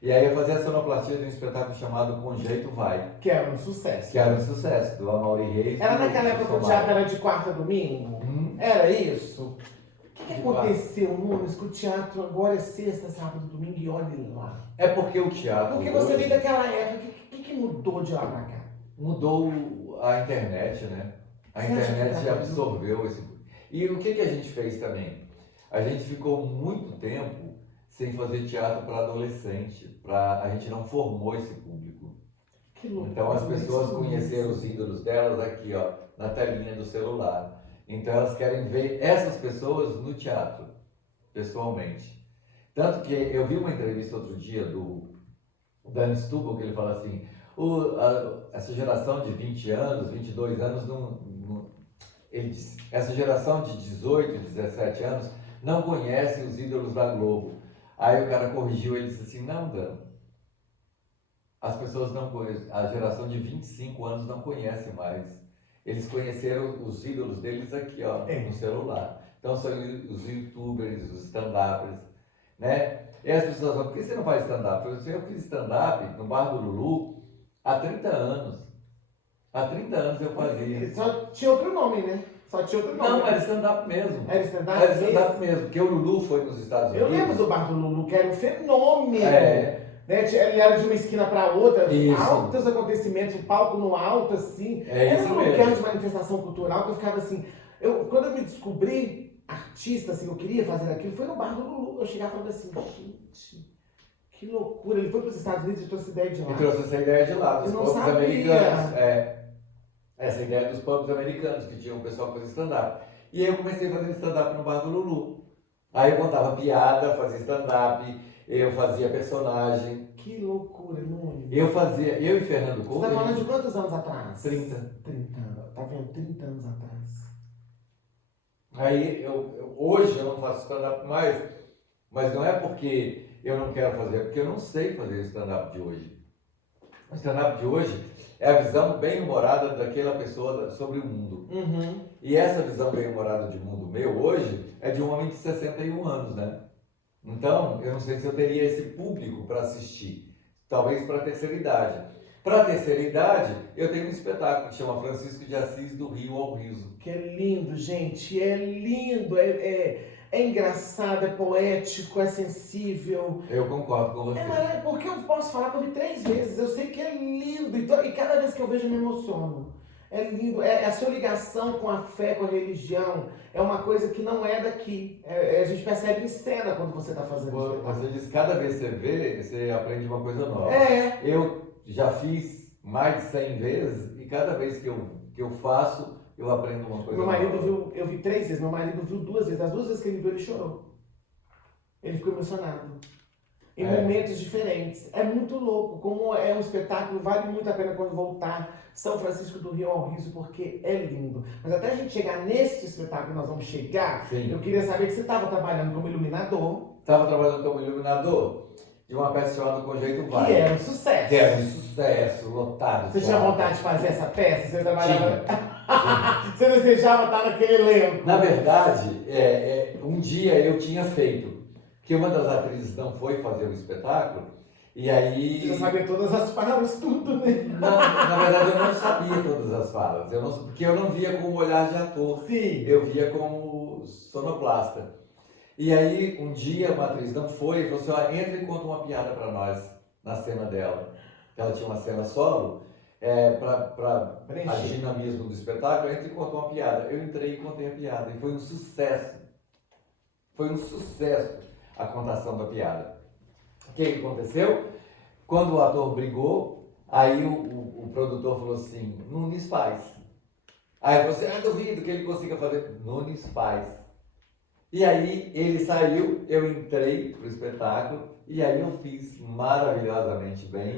E aí eu fazia a sonoplastia de um espetáculo chamado Com Jeito Vai. Que era um sucesso. Que era um sucesso, do Amaury Reis. Era naquela época que o teatro era de quarta a domingo? Era isso? O que aconteceu, Nunes, que o teatro agora é sexta, sábado, domingo e olhe lá? É porque o teatro... Porque você veio daquela época, o que mudou de lá pra cá? Mudou a internet, né? A internet absorveu esse... E o que a gente fez também? A gente ficou muito tempo sem fazer teatro para adolescente. A gente não formou esse público. Que loucura. Então as pessoas conheceram os ídolos delas aqui, ó, na telinha do celular. Então elas querem ver essas pessoas no teatro, pessoalmente. Tanto que eu vi uma entrevista outro dia do Dan Stubble, que ele fala assim, essa geração de 20 anos, 22 anos, ele disse, essa geração de 18, 17 anos não conhece os ídolos da Globo. Aí o cara corrigiu, ele disse assim, não, Dan, as pessoas não conhecem, a geração de 25 anos não conhece mais. Eles conheceram os ídolos deles aqui, ó, no celular. Então são os youtubers, os stand-uppers, né? E as pessoas falam, por que você não faz stand-up? Eu fiz stand-up no Bar do Lulu há 30 anos. Há 30 anos eu fazia. Só tinha outro nome, né? Só tinha outro nome. Não, era stand-up mesmo. Era stand-up? Era stand-up mesmo, porque o Lulu foi nos Estados Unidos. Eu lembro do Bar do Lulu, que era um fenômeno. É. Né? Ele era de uma esquina para outra, Isso. altos acontecimentos, o palco no alto, assim. É era isso um mesmo. lugar de manifestação cultural que eu ficava assim. Quando eu me descobri artista, assim, eu queria fazer aquilo, foi no Bar do Lulu. Eu chegava e falava assim, gente, que loucura. Ele foi para os Estados Unidos e trouxe ideia de lá. E trouxe essa ideia de lá, dos Eu não povos sabia. americanos. Essa ideia dos povos americanos, que tinha um pessoal que fazia stand-up. E aí eu comecei a fazer stand-up no Bar do Lulu. Aí eu contava piada, fazia stand-up, eu fazia personagem. Que loucura, Nunes. Eu e Fernando Couto. Você tá falando de quantos anos atrás? 30. 30 anos. Tá vendo? 30 anos atrás. Aí hoje eu não faço stand-up mais, mas não é porque eu não quero fazer, é porque eu não sei fazer o stand-up de hoje. O stand-up de hoje é a visão bem-humorada daquela pessoa sobre o mundo. Uhum. E essa visão bem-humorada de mundo meu hoje é de um homem de 61 anos, né? Então, eu não sei se eu teria esse público para assistir. Talvez para a terceira idade. Para a terceira idade, eu tenho um espetáculo que chama Francisco de Assis do Rio ao Riso. Que é lindo, gente. É lindo, é engraçado, é poético, é sensível. Eu concordo com você. Porque eu posso falar que eu vi 3 vezes. Eu sei que é lindo. Então, e cada vez que eu vejo eu me emociono. É lindo. É a sua ligação com a fé, com a religião. É uma coisa que não é daqui. A gente percebe em cena quando você está fazendo isso. Você diz que cada vez que você vê, você aprende uma coisa nova. É. Eu já fiz mais de 100 vezes e cada vez que eu faço, eu aprendo uma coisa Meu nova. marido viu, eu vi 3 vezes, meu marido viu 2 vezes. As 2 vezes que ele viu, ele chorou. Ele ficou emocionado. Em momentos diferentes. É muito louco. Como é um espetáculo, vale muito a pena quando voltar. São Francisco do Rio ao Riso, porque é lindo. Mas até a gente chegar nesse espetáculo, nós vamos chegar. Sim. Eu queria saber que você estava trabalhando como iluminador. Estava trabalhando como iluminador de uma peça chamada Com Jeito Vai. Que era um sucesso. Que era um sucesso, lotado. Você tinha vontade de fazer essa peça? Você trabalhava... Você desejava estar naquele elenco? Na verdade, um dia eu tinha feito, que uma das atrizes não foi fazer o espetáculo, e aí... Você já sabia todas as falas, tudo, né? Não, na verdade eu não sabia todas as falas, porque eu não via com o olhar de ator, Sim. eu via como sonoplasta. E aí um dia uma atriz não foi e falou assim, ó, entra e conta uma piada para nós na cena dela. Ela tinha uma cena solo, para a dinamismo do espetáculo, entra e conta uma piada. Eu entrei e contei a piada, e foi um sucesso. Foi um sucesso a contação da piada. O que aconteceu? Quando o ator brigou, aí o produtor falou assim, Nunes faz. Aí você, duvido que ele consiga fazer. Nunes faz. E aí ele saiu, eu entrei pro espetáculo, e aí eu fiz maravilhosamente bem.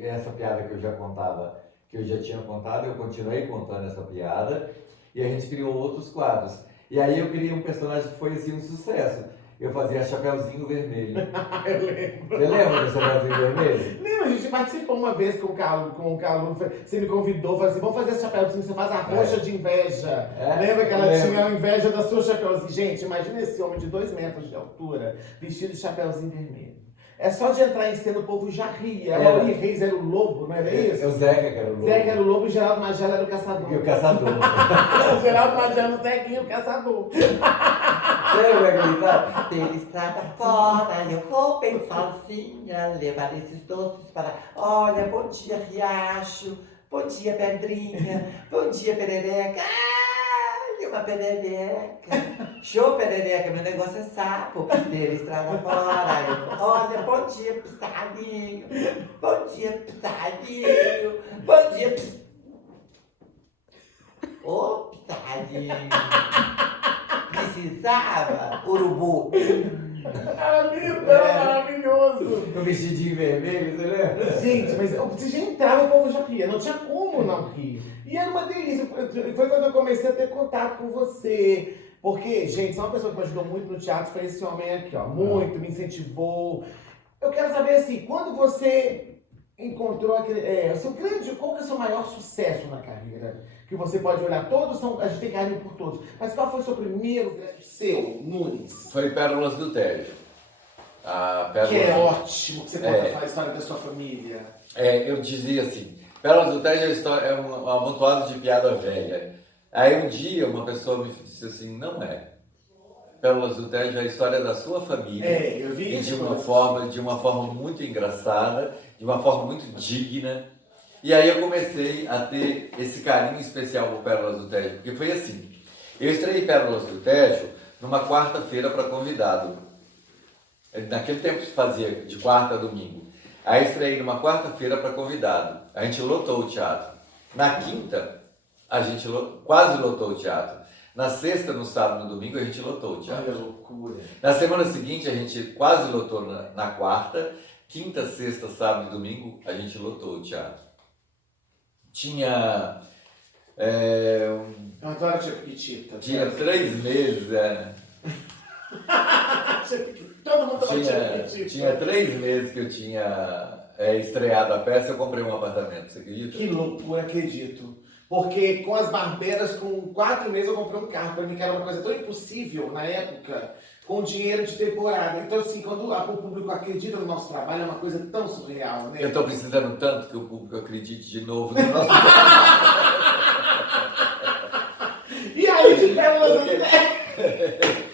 Essa piada que eu já contava, que eu já tinha contado, eu continuei contando essa piada, e a gente criou outros quadros. E aí eu criei um personagem que foi assim um sucesso. Eu fazia Chapeuzinho Vermelho. Eu lembro. Você lembra do Chapeuzinho Vermelho? Lembra, a gente participou uma vez com o Carlos. Você me convidou, falou assim, vamos fazer esse chapeuzinho, você faz a roxa de inveja. Lembra que ela tinha a inveja da sua chapeuzinho? Gente, imagina esse homem de 2 metros de altura, vestido de chapeuzinho vermelho. É só de entrar em cena, o povo já ria. A Mauri Reis era o lobo, não era isso? O Zeca que era o lobo. Zeca era o lobo e Geraldo Magela era o caçador. E o caçador. Geraldo Magela, o Zequinha, o caçador. Pela estrada fora, eu vou bem sozinha, levar esses doces para... Olha, bom dia, Riacho, bom dia, Pedrinha, bom dia, Perereca. Ai, uma perereca. Show, Perereca, meu negócio é sapo. Pela estrada fora, olha, bom dia, passarinho, bom dia, passarinho, bom dia, ô, passarinho. Precisava, urubu. Era lindo, era maravilhoso. O vestidinho vermelho, você lembra? Gente, mas você já entrava, o povo já ria. Não tinha como não rir. E era uma delícia. Foi quando eu comecei a ter contato com você. Porque, gente, uma pessoa que me ajudou muito no teatro foi esse homem aqui, ó. Muito, me incentivou. Eu quero saber, assim, quando você encontrou aquele... qual que é o seu maior sucesso na carreira? Que você pode olhar, a gente tem carinho por todos. Mas qual foi o seu primeiro seu, Nunes? Foi Pérolas do Tejo. Que é ótimo, que você conta a história da sua família. Eu dizia assim, Pérolas do Tejo é um amontoado de piada velha. Aí um dia uma pessoa me disse assim, não é. Pérolas do Tejo é a história da sua família. Eu vi e isso. de uma forma muito engraçada, de uma forma muito digna. E aí eu comecei a ter esse carinho especial por Pérolas do Tejo, porque foi assim, eu estreiei Pérolas do Tejo numa quarta-feira para convidado. Naquele tempo se fazia de quarta a domingo. Aí estreiei numa quarta-feira para convidado. A gente lotou o teatro. Na quinta, a gente quase lotou o teatro. Na sexta, no sábado e no domingo, a gente lotou o teatro. Olha a loucura. Na semana seguinte, a gente quase lotou na quarta. Quinta, sexta, sábado e domingo, a gente lotou o teatro. Tinha... Eu adoro Tia Piquitita. Tinha 3 meses, Todo mundo tava Tia Piquitita. Tinha 3 meses que eu tinha estreado a peça, eu comprei um apartamento, você acredita? Que loucura, acredito. Porque com as barbeiras, com 4 meses eu comprei um carro. Pra mim que era uma coisa tão impossível na época, com dinheiro de temporada. Então assim, quando o público acredita no nosso trabalho, é uma coisa tão surreal, né? Eu tô precisando tanto que o público acredite de novo no nosso E aí, de Pérolas do Tejo,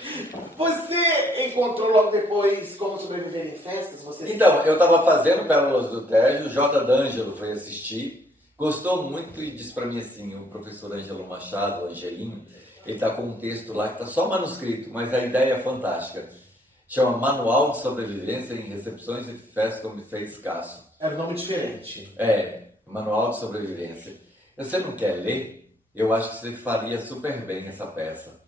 você encontrou logo depois como sobreviver em festas? Você Então, eu estava fazendo Pérolas do Tejo, o J. D'Angelo foi assistir, gostou muito e disse para mim assim, o professor Ângelo Machado, o Angelinho, ele está com um texto lá que está só manuscrito, mas a ideia é fantástica. Chama Manual de Sobrevivência em Recepções e Festas como fez escasso. Era um nome diferente. Manual de Sobrevivência. Você não quer ler? Eu acho que você faria super bem essa peça.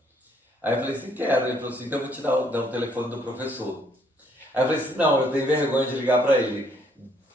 Aí eu falei assim, quero. Ele falou assim, então eu vou te dar o telefone do professor. Aí eu falei assim, não, eu tenho vergonha de ligar para ele.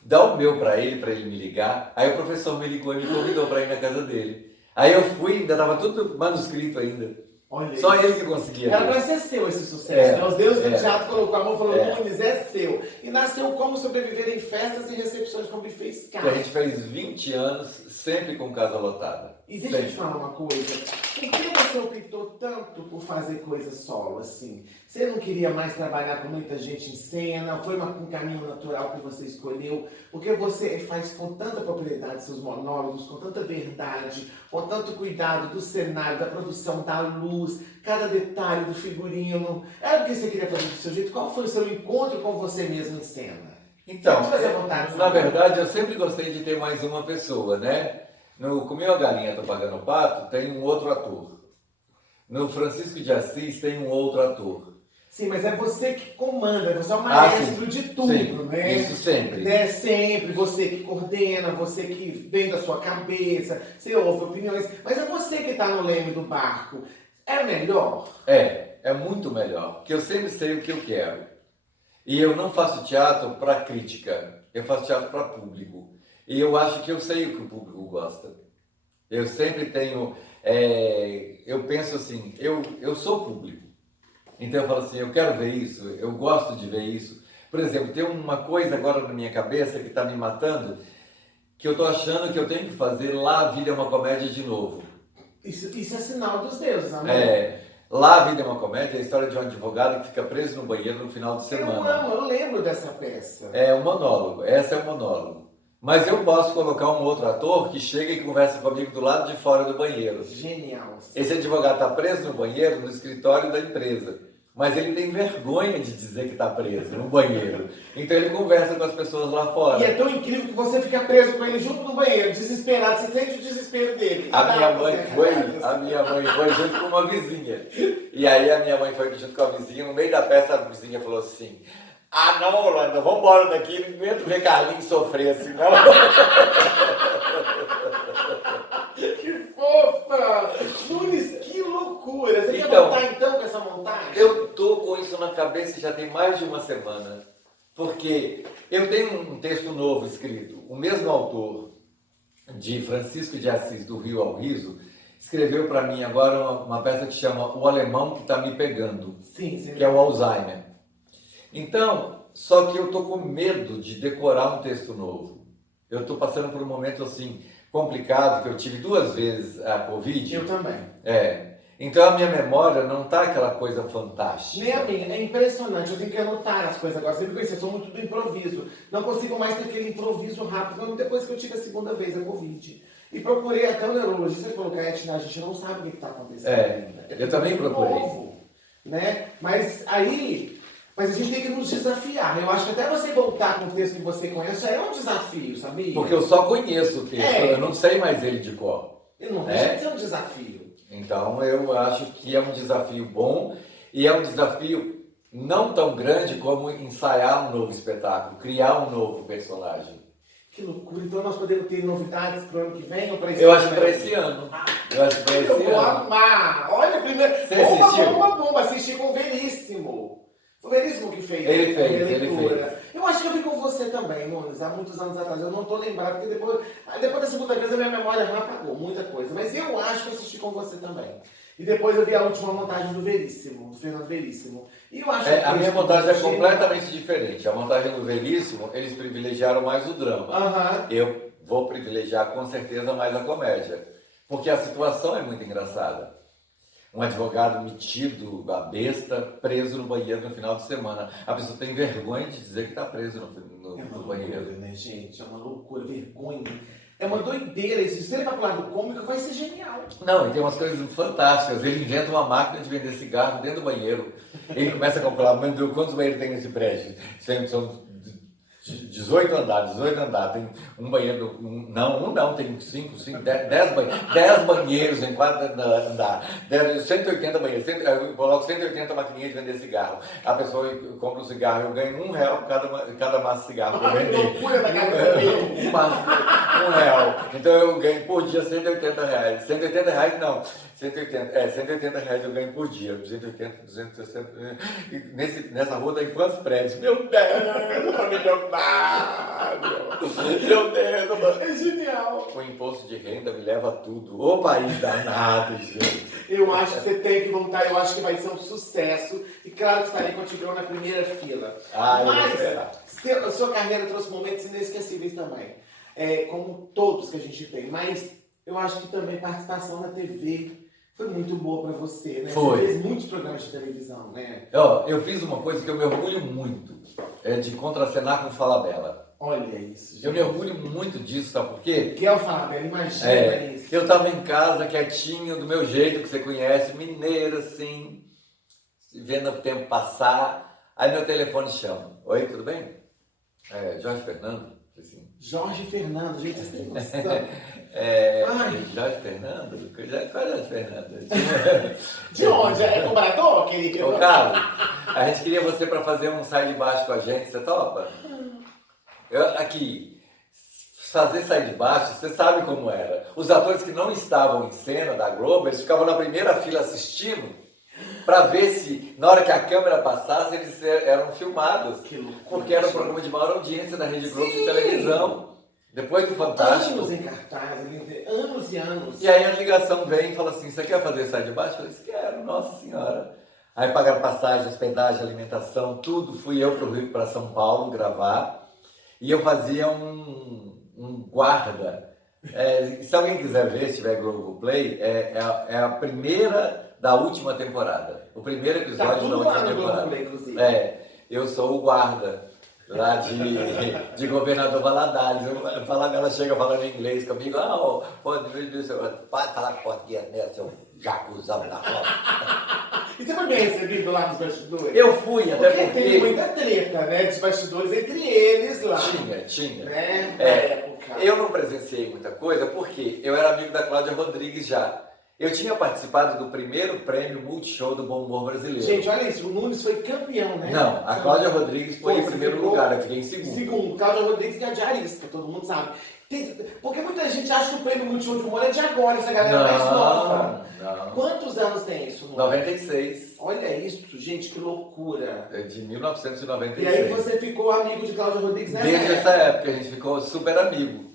Dá o meu para ele me ligar. Aí o professor me ligou e me convidou para ir na casa dele. Aí eu fui, ainda estava tudo manuscrito ainda. Olha Só isso. ele que conseguia. Era ler. para ser seu esse sucesso. Né? Os deuses do é. teatro colocou a mão e falou, É. Nunes, é seu. E nasceu como sobreviver em festas e recepções como buffet A escasso. gente fez 20 anos sempre com casa lotada. E deixa eu te Sempre. falar uma coisa. Por que você optou tanto por fazer coisa solo, assim? Você não queria mais trabalhar com muita gente em cena? Foi um caminho natural que você escolheu? Porque você faz com tanta propriedade seus monólogos, com tanta verdade, com tanto cuidado do cenário, da produção, da luz, cada detalhe do figurino. Era porque você queria fazer do seu jeito? Qual foi o seu encontro com você mesmo em cena? Então, Você tinha essa vontade de na saber? verdade, eu sempre gostei de ter mais uma pessoa, né? No Comeu a Galinha, Tô Pagando o Pato, tem um outro ator. No Francisco de Assis, tem um outro ator. Sim, mas é você que comanda, você é o Ah, maestro sim. de tudo, Sim, né? isso sempre. É sempre você que coordena, você que vem da sua cabeça, você ouve opiniões, mas é você que está no leme do barco. É melhor? É muito melhor, porque eu sempre sei o que eu quero. E eu não faço teatro para crítica, eu faço teatro para público. E eu acho que eu sei o que o público gosta. Eu sempre tenho... eu penso assim, eu sou público. Então eu falo assim, eu quero ver isso, eu gosto de ver isso. Por exemplo, tem uma coisa agora na minha cabeça que está me matando, que eu estou achando que eu tenho que fazer Lá a Vida é uma Comédia de novo. Isso é sinal dos deuses, amor. Lá a Vida é uma Comédia é a história de um advogado que fica preso no banheiro no final de Eu semana. amo, eu lembro dessa peça. É um monólogo, essa é um monólogo. Mas eu posso colocar um outro ator que chega e conversa comigo do lado de fora do banheiro. Genial. Esse advogado está preso no banheiro, no escritório da empresa. Mas ele tem vergonha de dizer que está preso no banheiro. Então ele conversa com as pessoas lá fora. E é tão incrível que você fica preso com ele junto no banheiro, desesperado, você sente o desespero dele. A minha Você mãe é foi verdade. junto com uma vizinha. E aí a minha mãe foi junto com a vizinha, no meio da festa a vizinha falou assim: ah não, Holanda, vamos embora daqui, não aguento ver Carlinhos sofrer assim, não. Que fofa! Nunes, que loucura! Você quer Então, voltar então com essa montagem? Eu tô com isso na cabeça já tem mais de uma semana. Porque eu tenho um texto novo escrito. O mesmo autor de Francisco de Assis, do Rio ao Riso, escreveu para mim agora uma peça que chama O Alemão que Tá Me Pegando, Sim, sim. que é o Alzheimer. Então, só que eu tô com medo de decorar um texto novo. Eu tô passando por um momento assim complicado, que eu tive 2 vezes a Covid. Eu também. Então a minha memória não tá aquela coisa fantástica. Nem a minha, é impressionante. Eu tenho que anotar as coisas agora. Sempre conheci, eu sou muito do improviso. Não consigo mais ter aquele improviso rápido, mesmo depois que eu tive a 2ª vez a Covid. E procurei até o neurologista, ele falou que a gente não sabe o que está acontecendo ainda. Eu também procurei. Novo, né? Mas a gente tem que nos desafiar. Eu acho que até você voltar com o texto que você conhece já é um desafio, sabia? Porque eu só conheço o texto, eu não sei mais ele de cor. E não deixa de ser um desafio. Então eu acho que é um desafio bom e é um desafio não tão grande como ensaiar um novo espetáculo, criar um novo personagem. Que loucura. Então nós podemos ter novidades para o ano que vem ou para esse Eu ano? acho que para esse ano. Eu acho que para esse Eu vou ano. amar. Olha, primeiro. Você assistiu? Bomba. Assisti com o Veríssimo. Foi o Veríssimo que fez. Ele a minha fez. leitura. Eu acho que eu vi com você também, Nunes, há muitos anos atrás. Eu não estou lembrado, porque depois da 2ª vez a minha memória já apagou muita coisa. Mas eu acho que eu assisti com você também. E depois eu vi a última montagem do Veríssimo, do Fernando Veríssimo. E eu acho A minha montagem é genial. completamente diferente. A montagem do Veríssimo, eles privilegiaram mais o drama. Aham. Eu vou privilegiar com certeza mais a comédia. Porque a situação é muito engraçada. Um advogado metido, a besta, preso no banheiro no final de semana. A pessoa tem vergonha de dizer que está preso É uma no banheiro. loucura, né, gente? É uma loucura, vergonha. É uma doideira isso. Se ele vai pro lado cômico, vai ser genial. Não, e tem umas coisas fantásticas. Ele inventa uma máquina de vender cigarro dentro do banheiro. Ele começa a calcular, meu Deus, quantos banheiros tem nesse prédio? São 18 andares. Tem um banheiro, tem 10 banheiros em cada andar. 180 banheiros, eu coloco 180 maquininhas de vender cigarro. A pessoa compra um cigarro, eu ganho R$1 por cada maço de cigarro que eu Que vender. loucura da cabeça dele. R$1. Então eu ganho por dia R$180. R$180 não. 180 reais eu ganho por dia. 280, 260. E nessa rua tem quantos prédios? Meu Deus, eu sou milionário. Meu Deus, mano. É genial. O imposto de renda me leva a tudo. Ô país danado, gente. Eu acho que você tem que voltar, eu acho que vai ser um sucesso. E claro que estarei contigo na primeira fila. Mas a sua carreira trouxe momentos inesquecíveis também. Como todos que a gente tem. Mas eu acho que também participação na TV foi muito boa pra você, né? Foi. Você fez muitos programas de televisão, né? Eu fiz uma coisa que eu me orgulho muito. De contracenar com Falabella. Olha isso, gente. Eu me orgulho muito disso, sabe por quê? Que é o Fábio, imagina isso. Eu tava em casa, quietinho, do meu jeito que você conhece, mineiro assim, vendo o tempo passar. Aí meu telefone chama. Oi, tudo bem? Jorge Fernando? Assim. Jorge Fernando, gente, vocês têm noção. Jorge Fernando? Qual é Jorge Fernando? De onde? É cobrador, aquele? Ô, Carlos, a gente queria você para fazer um sai de baixo com a gente, você topa? Fazer sair de baixo, você sabe como era. Os atores que não estavam em cena da Globo, eles ficavam na primeira fila assistindo para ver se, na hora que a câmera passasse, eles eram filmados. Que loucura. Porque era um programa de maior audiência da Rede Globo de televisão. Depois do Fantástico. Anos em cartaz, anos e anos. E aí a ligação vem e fala assim, você quer fazer sai de baixo? Eu falei, quero, nossa senhora. Aí pagaram passagem, hospedagem, alimentação, tudo. Fui eu para o Rio, para São Paulo gravar. E eu fazia um guarda. Se alguém quiser ver, se tiver Globoplay, é a primeira da última temporada. O primeiro episódio da última temporada. Globoplay, inclusive. Eu sou o guarda lá de Governador Valadares. Ela chega falando inglês comigo. Pode falar português, né, seu jacuzão da roda. E você foi bem recebido lá nos bastidores? Eu fui, até porque... tem muita treta, né, dos bastidores entre eles lá. Tinha. Né? Na época. Eu não presenciei muita coisa porque eu era amigo da Cláudia Rodrigues já. Eu tinha participado do primeiro prêmio Multishow do Bom Humor Brasileiro. Gente, olha isso, o Nunes foi campeão, né? Não, a Cláudia Rodrigues foi em primeiro lugar, eu fiquei em segundo. Segundo, Cláudia Rodrigues que é diarista, todo mundo sabe. Porque muita gente acha que o prêmio Multishow de Humor é de agora, essa galera mais nova. Não. Quantos anos tem isso, Nunes? 96. Olha isso, gente, que loucura. De 1996. E aí você ficou amigo de Cláudia Rodrigues nessa Desde época? essa época, a gente ficou super amigo.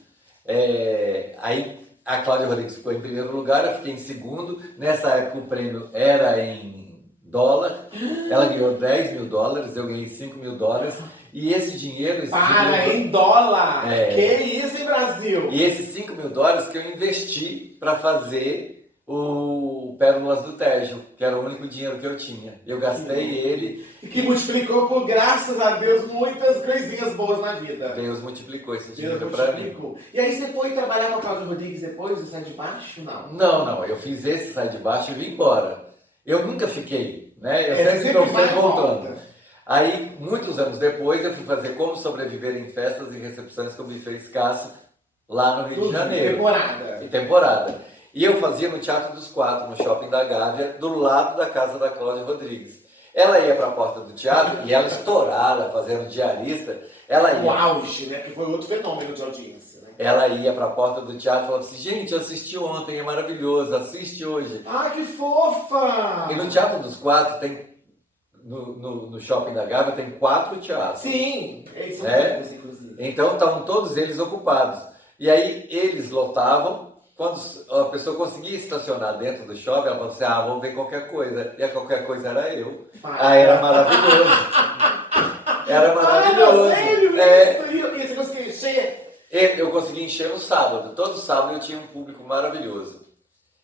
Aí a Cláudia Rodrigues ficou em primeiro lugar, eu fiquei em segundo. Nessa época o prêmio era em dólar. Ela ganhou $10 mil, eu ganhei $5 mil. E esse dinheiro... Em dólar! É. Que isso, hein, Brasil? E esses $5 mil que eu investi para fazer o Pérolas do Tejo, que era o único dinheiro que eu tinha. Eu gastei ele. E que multiplicou por, graças a Deus, muitas coisinhas boas na vida. Deus multiplicou esse Deus dinheiro para mim. multiplicou. E aí você foi trabalhar com a Cláudia Rodrigues depois do Sai de Baixo? Não. Não, eu fiz esse sai de baixo e vim embora. Eu nunca fiquei, né? Eu sempre sempre estou vai e voltando. volta. Aí, muitos anos depois, eu fui fazer Como Sobreviver em Festas e Recepções com o Buffet Escasso, lá no Rio de Janeiro. Temporada. Em temporada. E eu fazia no Teatro dos Quatro, no Shopping da Gávea, do lado da casa da Cláudia Rodrigues. Ela ia para a porta do teatro e ela estourada, fazendo diarista. Ela ia. O auge, né? Que foi outro fenômeno de audiência, né? Ela ia para a porta do teatro e falava assim, gente, eu assisti ontem, é maravilhoso, assiste hoje. Ah, que fofa! E no Teatro dos Quatro tem, no Shopping da Gávea, tem 4 teatros. Sim, eles são É? bons, inclusive. Então estavam todos eles ocupados. E aí eles lotavam quando a pessoa conseguia estacionar dentro do shopping, ela falou assim, vou ver qualquer coisa. E a qualquer coisa era eu. Era maravilhoso. Era maravilhoso. Sério? É. Isso? E você conseguiu encher? Eu consegui encher no sábado. Todo sábado eu tinha um público maravilhoso.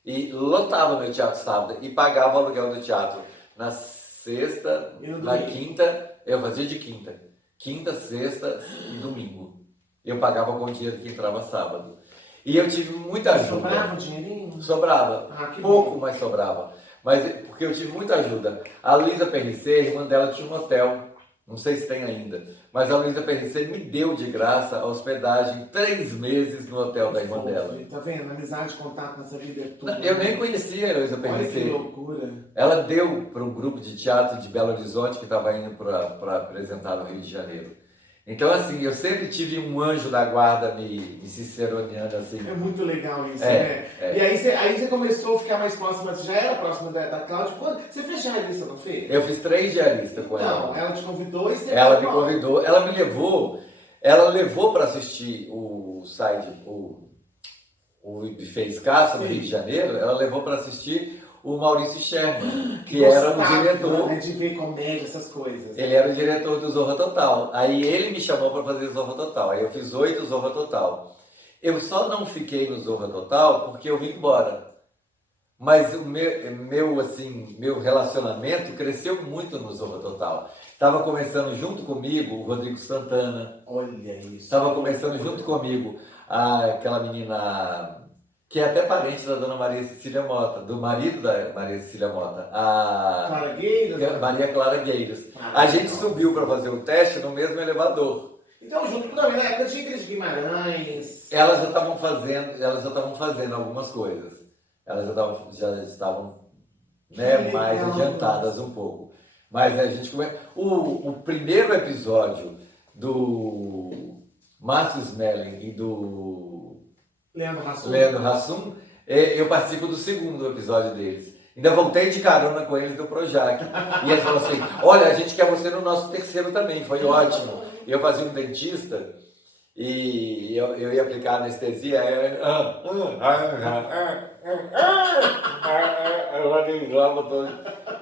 E lotava meu teatro sábado e pagava o aluguel do teatro. Na sexta, na quinta, eu fazia de quinta. Quinta, sexta e domingo. Eu pagava com o dinheiro que entrava sábado. E eu tive muita ajuda. Sobrava o dinheirinho? Sobrava. Que Pouco, bom. mas sobrava. Mas porque eu tive muita ajuda. A Luísa Perricê, a irmã dela, tinha um hotel. Não sei se tem ainda. Mas a Luísa Perricê me deu de graça a hospedagem 3 meses no hotel da irmã dela. Tá vendo? Amizade, contato nessa vida é tudo. Eu nem conhecia a Luísa Olha que Perricê. loucura. Ela deu para um grupo de teatro de Belo Horizonte que estava indo para apresentar no Rio de Janeiro. Então, assim, eu sempre tive um anjo da guarda me ciceroneando, assim. É muito legal isso, É, né? E aí você começou a ficar mais próxima, você já era próxima da Cláudia. Quando, você fez diarista, não fez? Eu fiz 3 diaristas com Então, ela. ela te convidou e você... Ela me convidou, ela levou para assistir o Buffet Escasso no Rio de Janeiro, ela levou para assistir o Maurício Sherman, que era o diretor. Né, de ver comédia, essas coisas. Ele era o diretor do Zorra Total. Aí ele me chamou para fazer Zorra Total. Aí eu fiz 8 Zorra Total. Eu só não fiquei no Zorra Total porque eu vim embora. Mas o meu relacionamento cresceu muito no Zorra Total. Estava começando junto comigo o Rodrigo Santana. Olha isso. Estava começando junto comigo aquela menina que é até parente da dona Maria Cecília Mota, do marido da Maria Cecília Mota, Clara Gueiras? Maria Clara Gueiras. A gente subiu para fazer o teste no mesmo elevador. Então, junto também, na época de Ingrid Guimarães. Elas já estavam fazendo algumas coisas. Elas já estavam né, mais adiantadas um pouco. Mas a gente o primeiro episódio do Márcio Smelling e do Leandro Hassum, eu participo do segundo episódio deles. Ainda voltei de carona com eles do Projac. E eles falaram assim, olha, a gente quer você no nosso terceiro também, foi ótimo. Eu fazia um dentista e eu ia aplicar anestesia.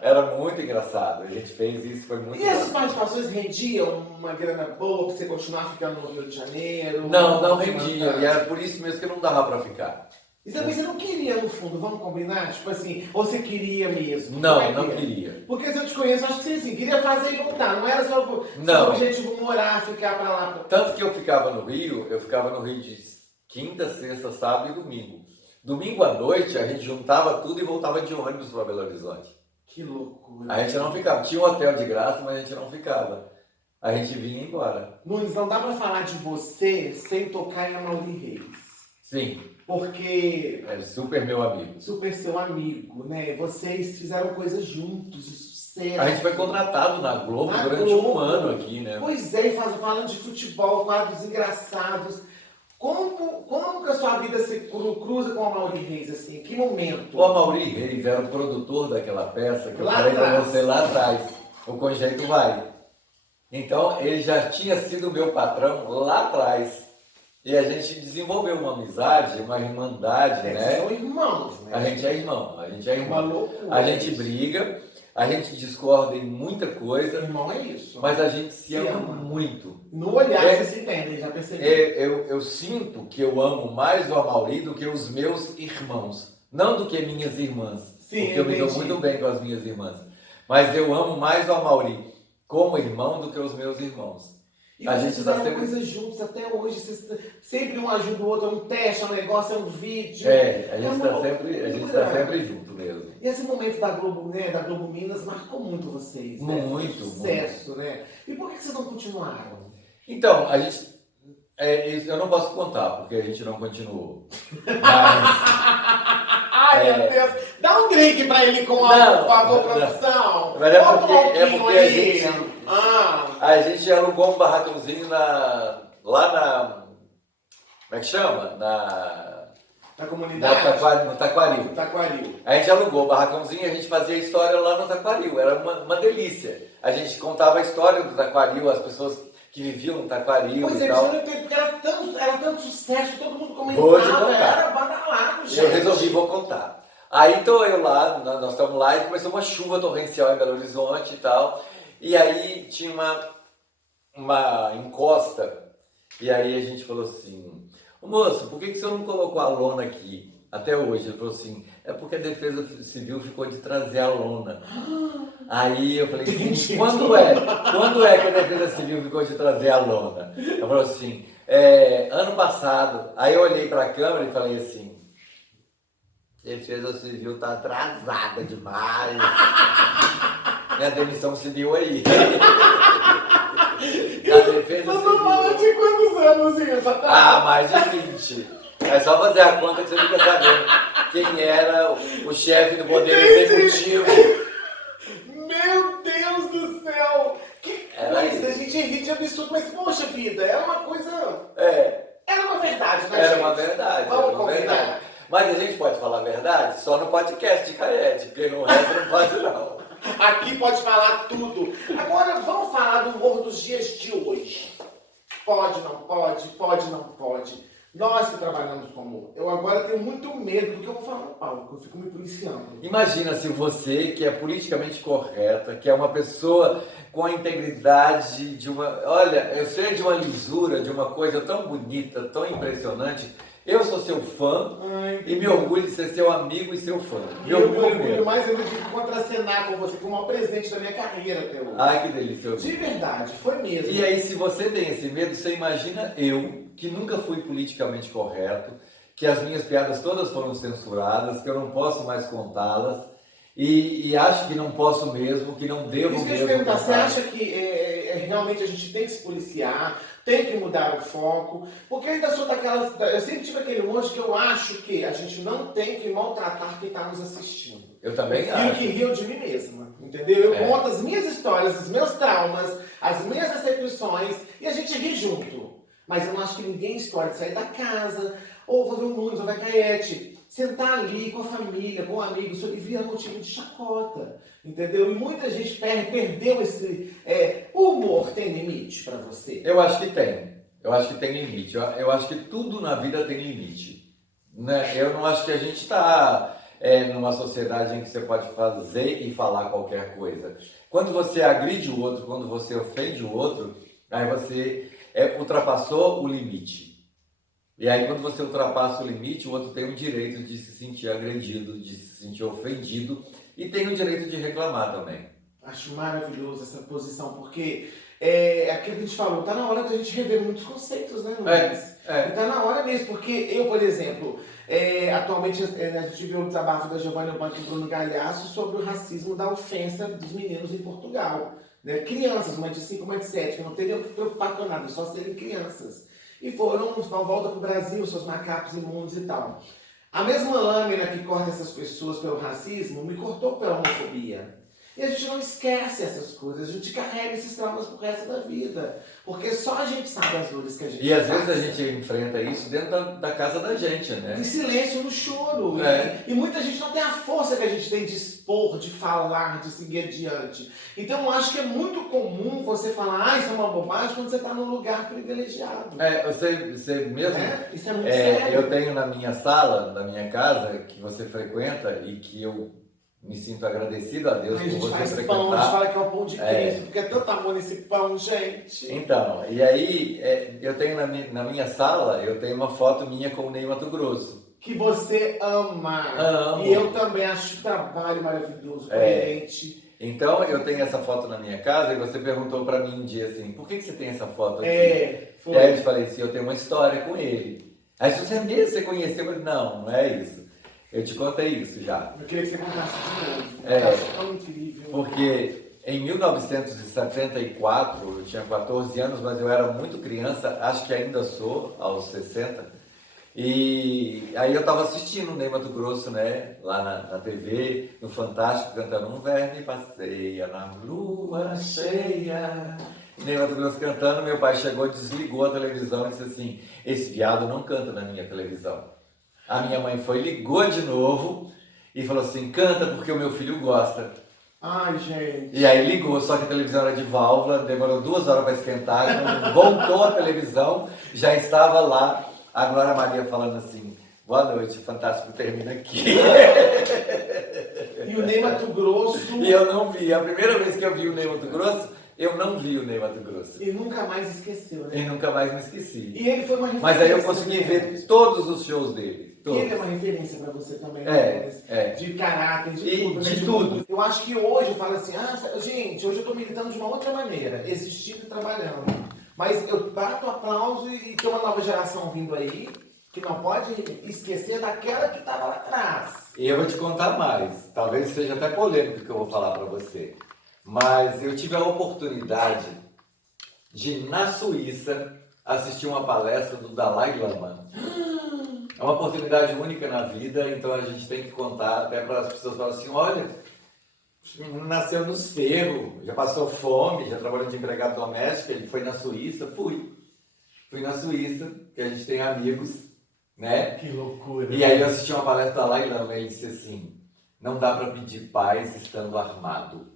Era muito engraçado. A gente fez isso, foi muito E essas participações rendiam uma grana boa pra você continuar ficando no Rio de Janeiro? Não rendiam. E era por isso mesmo que não dava pra ficar. E também você não queria, no fundo, vamos combinar? Tipo assim, ou você queria mesmo? Não queria. Porque se eu te conheço, eu acho que você assim, queria fazer e voltar. Não era só o objetivo morar, ficar pra lá. Tanto que eu ficava no Rio de quinta, sexta, sábado e domingo. Domingo à noite, a gente juntava tudo e voltava de ônibus para Belo Horizonte. Que loucura. A gente não ficava. Tinha um hotel de graça, mas a gente não ficava. A gente vinha embora. Nunes, não dá pra falar de você sem tocar em Amaury Reis. Sim. Porque... É super meu amigo. Super seu amigo, né? Vocês fizeram coisas juntos, de sucesso. A gente foi contratado na Globo durante um ano aqui, né? Pois é, falando de futebol, quadros engraçados. Como que a sua vida se cruza com o Amaury Reis, assim? Que momento? O Amaury Reis era o produtor daquela peça que eu Lá falei pra atrás. você lá atrás. O Com Jeito Vai. Então, ele já tinha sido meu patrão lá atrás. E a gente desenvolveu uma amizade, uma irmandade, Vocês né? são irmãos, né? A gente é irmão, Uma loucura. A gente briga, a gente discorda em muita coisa, Irmão é isso. mas a gente se Se ama ama. muito. No olhar vocês se entendem, já percebi. Eu sinto que eu amo mais o Amaury do que os meus irmãos. Não do que minhas irmãs. Sim, porque eu me dou muito bem com as minhas irmãs. Mas eu amo mais o Amaury como irmão do que os meus irmãos. E a vocês gente fizeram tá sempre... coisas juntos até hoje. Vocês sempre um ajuda o outro, é um teste, é um negócio, é um vídeo. A gente tá sempre junto mesmo. E esse momento da Globo, né, da Globo Minas marcou muito vocês, né? Muito, Foi um sucesso, né? E por que vocês não continuaram? Então, a gente... eu não posso contar, porque a gente não continuou. Mas... Ai, meu Deus! Dá um drink pra ele com álcool, por favor, produção! Mas é Bota porque, um pouquinho aí. a gente alugou um barracãozinho lá na... Como é que chama? Na comunidade? No Taquaril. Taquaril. A gente alugou o barracãozinho e a gente fazia história lá no Taquaril. Era uma delícia. A gente contava a história do Taquaril, as pessoas que viviam no Taquaril Pois e é, tal. você não entende, porque era tanto sucesso, todo mundo comentava, Vou te contar. era badalado, gente. resolvi, vou contar. Aí tô eu lá, nós estamos lá e começou uma chuva torrencial em Belo Horizonte e tal. E aí tinha uma encosta. E aí a gente falou assim, "Ô, moço, por que que o senhor não colocou a lona aqui até hoje?" Ele falou assim, é porque a Defesa Civil ficou de trazer a lona. Aí eu falei assim, quando é que a Defesa Civil ficou de trazer a lona? Ele falou assim, ano passado. Aí eu olhei para a câmera e falei assim, Defesa Civil tá atrasada demais. Minha demissão se deu aí. A Defesa Nós estamos falando de quantos anos isso? Ah, mais de 20. É só fazer a conta que você fica sabendo quem era o chefe do Poder Executivo. Meu Deus do céu! Que Era coisa, isso. a gente ri de absurdo, mas poxa vida, era uma coisa. É, Era uma verdade, né? era gente? uma verdade. Vamos Era uma combinar. verdade. Mas a gente pode falar a verdade só no podcast de Caete, porque no resto não pode não. Aqui pode falar tudo. Agora vamos falar do humor dos dias de hoje. Pode, não pode, pode, não pode. Nós que trabalhamos com humor. Eu agora tenho muito medo do que eu vou falar no palco, eu fico me policiando. Imagina se você, que é politicamente correta, que é uma pessoa com a integridade de uma... Olha, eu sei de uma lisura, de uma coisa tão bonita, tão impressionante. Eu sou seu fã e me orgulho de ser seu amigo e seu fã. Me Eu me orgulho orgulho mesmo. mais ainda de contracenar com você, que é o maior presente da minha carreira até hoje. Ai, que delícia. ouvir. De verdade, foi mesmo. E aí, se você tem esse medo, você imagina eu, que nunca fui politicamente correto, que as minhas piadas todas foram censuradas, que eu não posso mais contá-las, e acho que não posso mesmo, que não devo Isso que eu ia te mesmo perguntar, você contar. acha que realmente a gente tem que se policiar, tem que mudar o foco? Porque eu ainda sou daquelas... Eu sempre tive aquele monte que eu acho que a gente não tem que maltratar quem está nos assistindo. Eu também Eu acho. que rio de mim mesma, entendeu? Eu É. conto as minhas histórias, os meus traumas, as minhas decepções, e a gente ri junto. Mas eu não acho que ninguém escolhe sair da casa, ou vou ver o Nunes, ou ver a Caete, sentar ali com a família, com amigos, isso ali vira motivo de chacota, entendeu? E muita gente perdeu esse... o humor tem limite pra você? Eu acho que tem. Eu acho que tem limite. Eu acho que tudo na vida tem limite. Né? Eu não acho que a gente está numa sociedade em que você pode fazer e falar qualquer coisa. Quando você agride o outro, quando você ofende o outro, aí você ultrapassou o limite. E aí quando você ultrapassa o limite, o outro tem o direito de se sentir agredido, de se sentir ofendido e tem o direito de reclamar também. Acho maravilhoso essa posição, porque é aquilo que a gente falou, tá na hora de a gente rever muitos conceitos, né, Nunes? E tá na hora mesmo, porque eu, por exemplo, atualmente a gente viu o desabafo da Giovanna Banco e Bruno Galhaço sobre o racismo da ofensa dos meninos em Portugal. Né? Crianças, uma de 5, uma de 7, que não teriam que se preocupar com nada, só serem crianças. E foram volta para o Brasil, seus macacos imundos e tal. A mesma lâmina que corta essas pessoas pelo racismo me cortou pela homofobia. E a gente não esquece essas coisas, a gente carrega esses traumas pro resto da vida. Porque só a gente sabe as dores que a gente E às passa. vezes a gente enfrenta isso dentro da casa da gente, né? Em silêncio, no choro. É. E muita gente não tem a força que a gente tem de expor, de falar, de seguir adiante. Então eu acho que é muito comum você falar, isso é uma bobagem, quando você está num lugar privilegiado. Você mesmo. Né? Isso é muito sério. Eu tenho na minha sala, na minha casa, que você frequenta e que eu me sinto agradecido a Deus Ai, a por gente você faz frequentar. pão, a gente fala que é o pão de É. Cristo, porque é tanto amor nesse pão, gente. Então, e aí eu tenho na minha sala, eu tenho uma foto minha com o Ney Mato Grosso. Que você ama. Amo. E eu também acho o trabalho maravilhoso, coerente. Então, eu tenho essa foto na minha casa e você perguntou pra mim um dia assim, por que você tem essa foto aqui? Foi. E aí eu te falei assim, eu tenho uma história com ele. Aí se você mesmo você conheceu, eu falei, não é isso. Eu te contei isso já. Eu queria que você contasse de novo. É. Eu acho tão incrível. Porque em 1974, eu tinha 14 anos, mas eu era muito criança, acho que ainda sou, aos 60. E aí eu estava assistindo o Ney Mato Grosso, né, lá na TV, no Fantástico, cantando Um verme passeia na lua cheia. Ney Mato Grosso cantando, meu pai chegou, desligou a televisão e disse assim, esse viado não canta na minha televisão. A minha mãe foi, ligou de novo e falou assim, canta porque o meu filho gosta. Ai, gente. E aí ligou, só que a televisão era de válvula, demorou 2 horas para esquentar, quando voltou a televisão, já estava lá a Glória Maria falando assim, Boa noite, fantástico, termina aqui. E o Ney Mato Grosso. E eu não vi, a primeira vez que eu vi o Ney Mato Grosso, eu não vi o Ney Mato Grosso. E nunca mais esqueceu, né? E nunca mais me esqueci. E ele foi uma referência. Mas aí eu consegui né? ver todos os shows dele. E Todos. ele é uma referência pra você também, né? De caráter, de E tudo. né? de tudo. Eu acho que hoje eu falo assim, gente, hoje eu tô militando de uma outra maneira, existindo e trabalhando. Mas eu bato aplauso e tem uma nova geração vindo aí, que não pode esquecer daquela que estava lá atrás. E eu vou te contar mais, talvez seja até polêmico o que eu vou falar para você, mas eu tive a oportunidade de, na Suíça, assistir uma palestra do Dalai Lama. É uma oportunidade única na vida, então a gente tem que contar até para as pessoas falarem assim, olha, o menino nasceu no cerro, já passou fome, já trabalhou de empregado doméstico, ele foi na Suíça, fui na Suíça, que a gente tem amigos, né? Que loucura. E aí eu assisti uma palestra do Dalai Lama, ele disse assim, não dá para pedir paz estando armado.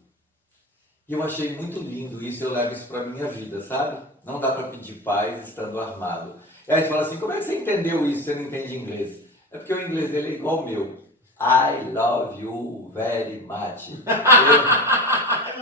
E eu achei muito lindo isso, eu levo isso para minha vida, sabe? Não dá para pedir paz estando armado. E aí você fala assim, como é que você entendeu isso, você não entende inglês? É porque o inglês dele é igual ao meu. I love you very much.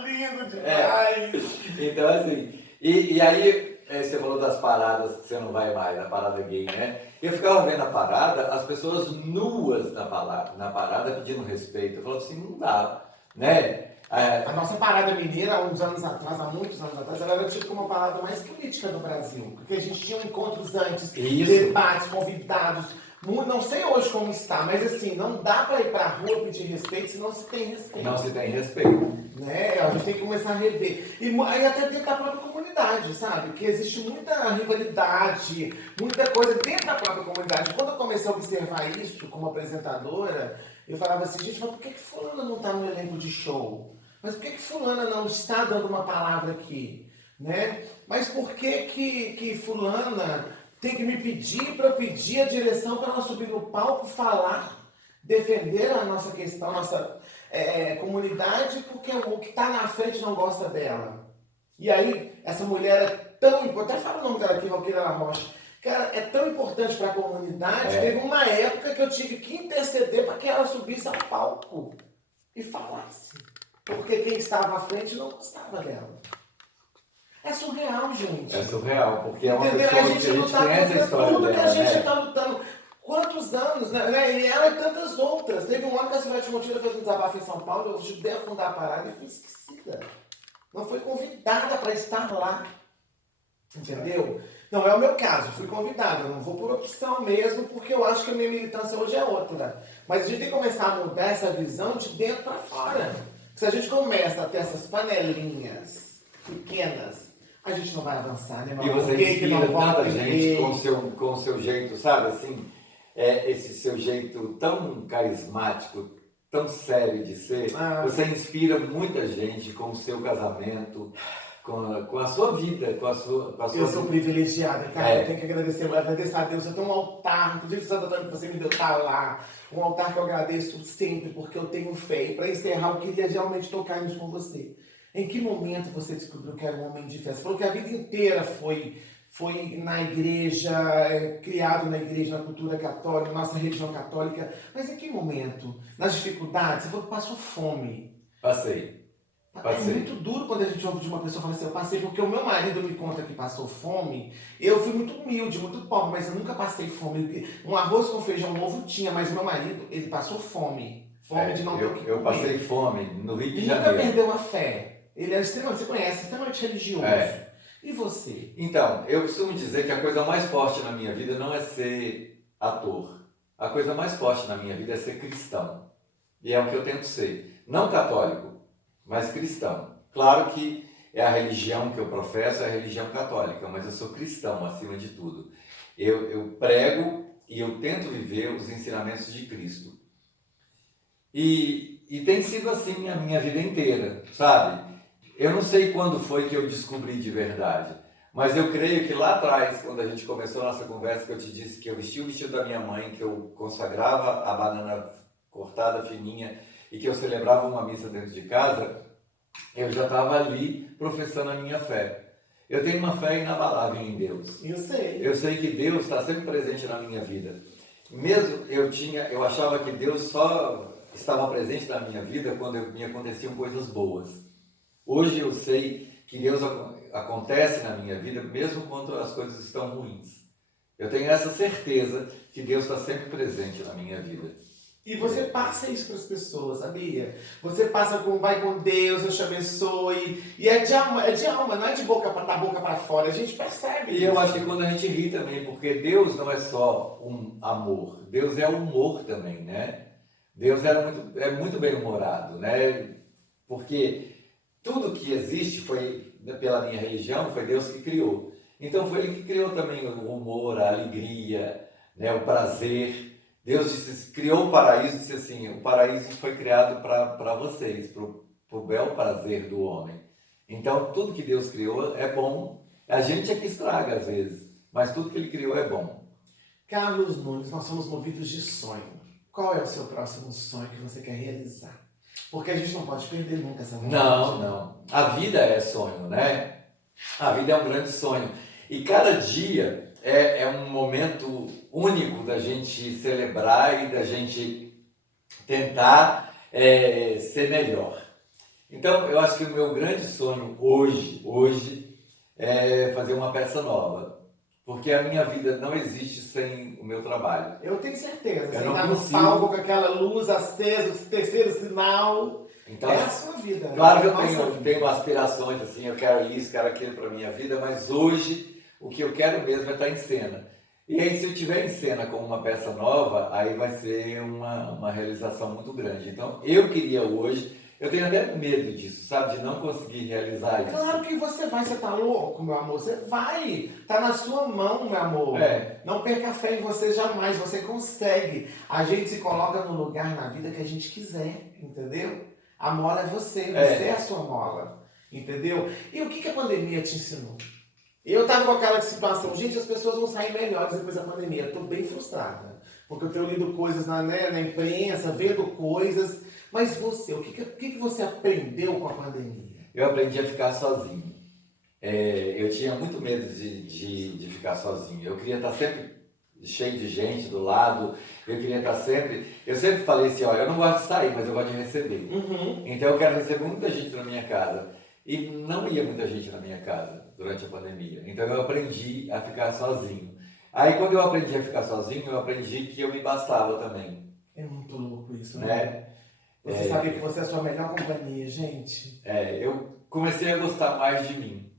Lindo demais. Então assim, e aí você falou das paradas que você não vai mais, a parada gay, né? Eu ficava vendo a parada, as pessoas nuas na parada pedindo respeito. Eu falava assim, não dá, né? A nossa parada mineira, há uns anos atrás, há muitos anos atrás, ela era tipo como uma parada mais política do Brasil. Porque a gente tinha encontros antes, Isso. debates, convidados. Não sei hoje como está, mas assim, não dá para ir para a rua pedir respeito se não se tem respeito. Não se tem respeito. Né? A gente tem que começar a rever. E aí até dentro da própria comunidade, sabe? Que existe muita rivalidade, muita coisa dentro da própria comunidade. Quando eu comecei a observar isso como apresentadora, eu falava assim, gente, mas por que fulana não está no elenco de show? Mas por que fulana não está dando uma palavra aqui? Né? Mas por que fulana tem que me pedir para eu pedir a direção para ela subir no palco, falar, defender a nossa questão, a nossa comunidade, porque o que está na frente não gosta dela. E aí, essa mulher é tão importante, até falo o nome dela aqui, Valquíria La Rocha, cara, é tão importante para a comunidade, teve uma época que eu tive que interceder para que ela subisse ao palco e falasse. Porque quem estava à frente não gostava dela. É surreal, gente. É surreal, porque é uma Entendeu? pessoa A que gente a gente lutar conhece a contra história tudo dela, que a gente né? está lutando. Quantos anos, né? E ela e tantas outras. Teve um ano que a Silvete Monteiro fez um desabafo em São Paulo, eu ajudei a fundar a parada e fui esquecida. Não foi convidada para estar lá. Entendeu? Não é o meu caso, fui convidada. Eu não vou por opção mesmo, porque eu acho que a minha militância hoje é outra. Mas a gente tem que começar a mudar essa visão de dentro para fora. Se a gente começa a ter essas panelinhas pequenas, a gente não vai avançar, né, E você Alguém que inspira não vota tanta em gente lei. com o seu jeito, sabe? Assim, esse seu jeito tão carismático, tão sério de ser. Você inspira muita gente com o seu casamento, com a sua vida, com a sua Eu sou privilegiada, cara. É. Eu tenho que agradecer a Deus. Eu tenho um altar, inclusive, Santo Antônio, que você me deu, tá lá. Um altar que eu agradeço sempre, porque eu tenho fé. E para encerrar, eu queria realmente tocar isso com você. Em que momento você descobriu que era um homem de fé? Você falou que a vida inteira foi na igreja, criado na igreja, na cultura católica, nossa religião católica. Mas em que momento? Nas dificuldades? Você falou que passou fome. Passei. É muito duro quando a gente ouve de uma pessoa falar assim, eu passei, porque o meu marido me conta que passou fome. Eu fui muito humilde, muito pobre, mas eu nunca passei fome. Um arroz com feijão novo tinha, mas meu marido, ele passou fome. Fome de não ter o que comer. Eu passei fome no Rio de E nunca Janeiro. perdeu a fé. Ele é extremamente, você conhece, extremamente religioso. É. E você? Então, eu costumo dizer que a coisa mais forte na minha vida não é ser ator. A coisa mais forte na minha vida é ser cristão. E é o que eu tento ser. Não católico, mas cristão. Claro que é a religião que eu professo, é a religião católica, mas eu sou cristão acima de tudo. Eu prego e eu tento viver os ensinamentos de Cristo. E tem sido assim a minha vida inteira, sabe? Eu não sei quando foi que eu descobri de verdade, mas eu creio que lá atrás, quando a gente começou a nossa conversa, que eu te disse que eu vestia o vestido da minha mãe, que eu consagrava a banana cortada fininha e que eu celebrava uma missa dentro de casa, eu já estava ali professando a minha fé. Eu tenho uma fé inabalável em Deus. Eu sei. Eu sei que Deus está sempre presente na minha vida. mesmo eu achava que Deus só estava presente na minha vida quando me aconteciam coisas boas. Hoje eu sei que Deus acontece na minha vida mesmo quando as coisas estão ruins. Eu tenho essa certeza que Deus está sempre presente na minha vida. E você passa isso para as pessoas, sabia? Você passa com vai com Deus, Deus te abençoe. E é de alma, não é de boca da boca para fora. A gente percebe. E eu acho que quando a gente ri também, porque Deus não é só um amor, Deus é humor também, né? Deus é muito bem-humorado, né? Porque tudo que existe foi, pela minha religião, foi Deus que criou. Então foi Ele que criou também o humor, a alegria, né? O prazer. Deus criou o paraíso e disse assim, o paraíso foi criado para vocês, para o bel prazer do homem. Então tudo que Deus criou é bom. A gente é que estraga às vezes, mas tudo que Ele criou é bom. Carlos Nunes, nós somos movidos de sonho. Qual é o seu próximo sonho que você quer realizar? Porque a gente não pode perder nunca essa vontade. Não. A vida é sonho, né? A vida é um grande sonho. E cada dia é um momento único da gente celebrar e da gente tentar ser melhor. Então, eu acho que o meu grande sonho hoje é fazer uma peça nova. Porque a minha vida não existe sem o meu trabalho. Eu tenho certeza. Eu Você não está no consigo. palco com aquela luz acesa, o terceiro sinal. Então, É a sua vida. claro que É a nossa eu vida. tenho aspirações, assim, eu quero isso, quero aquilo para a minha vida, mas hoje o que eu quero mesmo é estar em cena. E aí, se eu estiver em cena com uma peça nova, aí vai ser uma realização muito grande. Então, eu queria hoje, eu tenho até medo disso, sabe, de não conseguir realizar isso. Claro que você vai, você tá louco, meu amor, você vai, tá na sua mão, meu amor. Não perca fé em você jamais, você consegue. A gente se coloca no lugar na vida que a gente quiser, entendeu? A mola é você é a sua mola, entendeu? E o que a pandemia te ensinou? Eu tava com aquela situação, gente, as pessoas vão sair melhores depois da pandemia. Eu tô bem frustrada, porque eu tenho lido coisas na imprensa, vendo coisas. Mas você, o que você aprendeu com a pandemia? Eu aprendi a ficar sozinho. Eu tinha muito medo de ficar sozinho. Eu queria estar sempre cheio de gente do lado. Eu queria estar sempre... Eu sempre falei assim, olha, eu não gosto de sair, mas eu gosto de receber. Então eu quero receber muita gente na minha casa. E não ia muita gente na minha casa durante a pandemia. Então eu aprendi a ficar sozinho. Aí quando eu aprendi a ficar sozinho, eu aprendi que eu me bastava também. É muito louco isso, né? Você sabe que você é a sua melhor companhia, gente. Eu comecei a gostar mais de mim.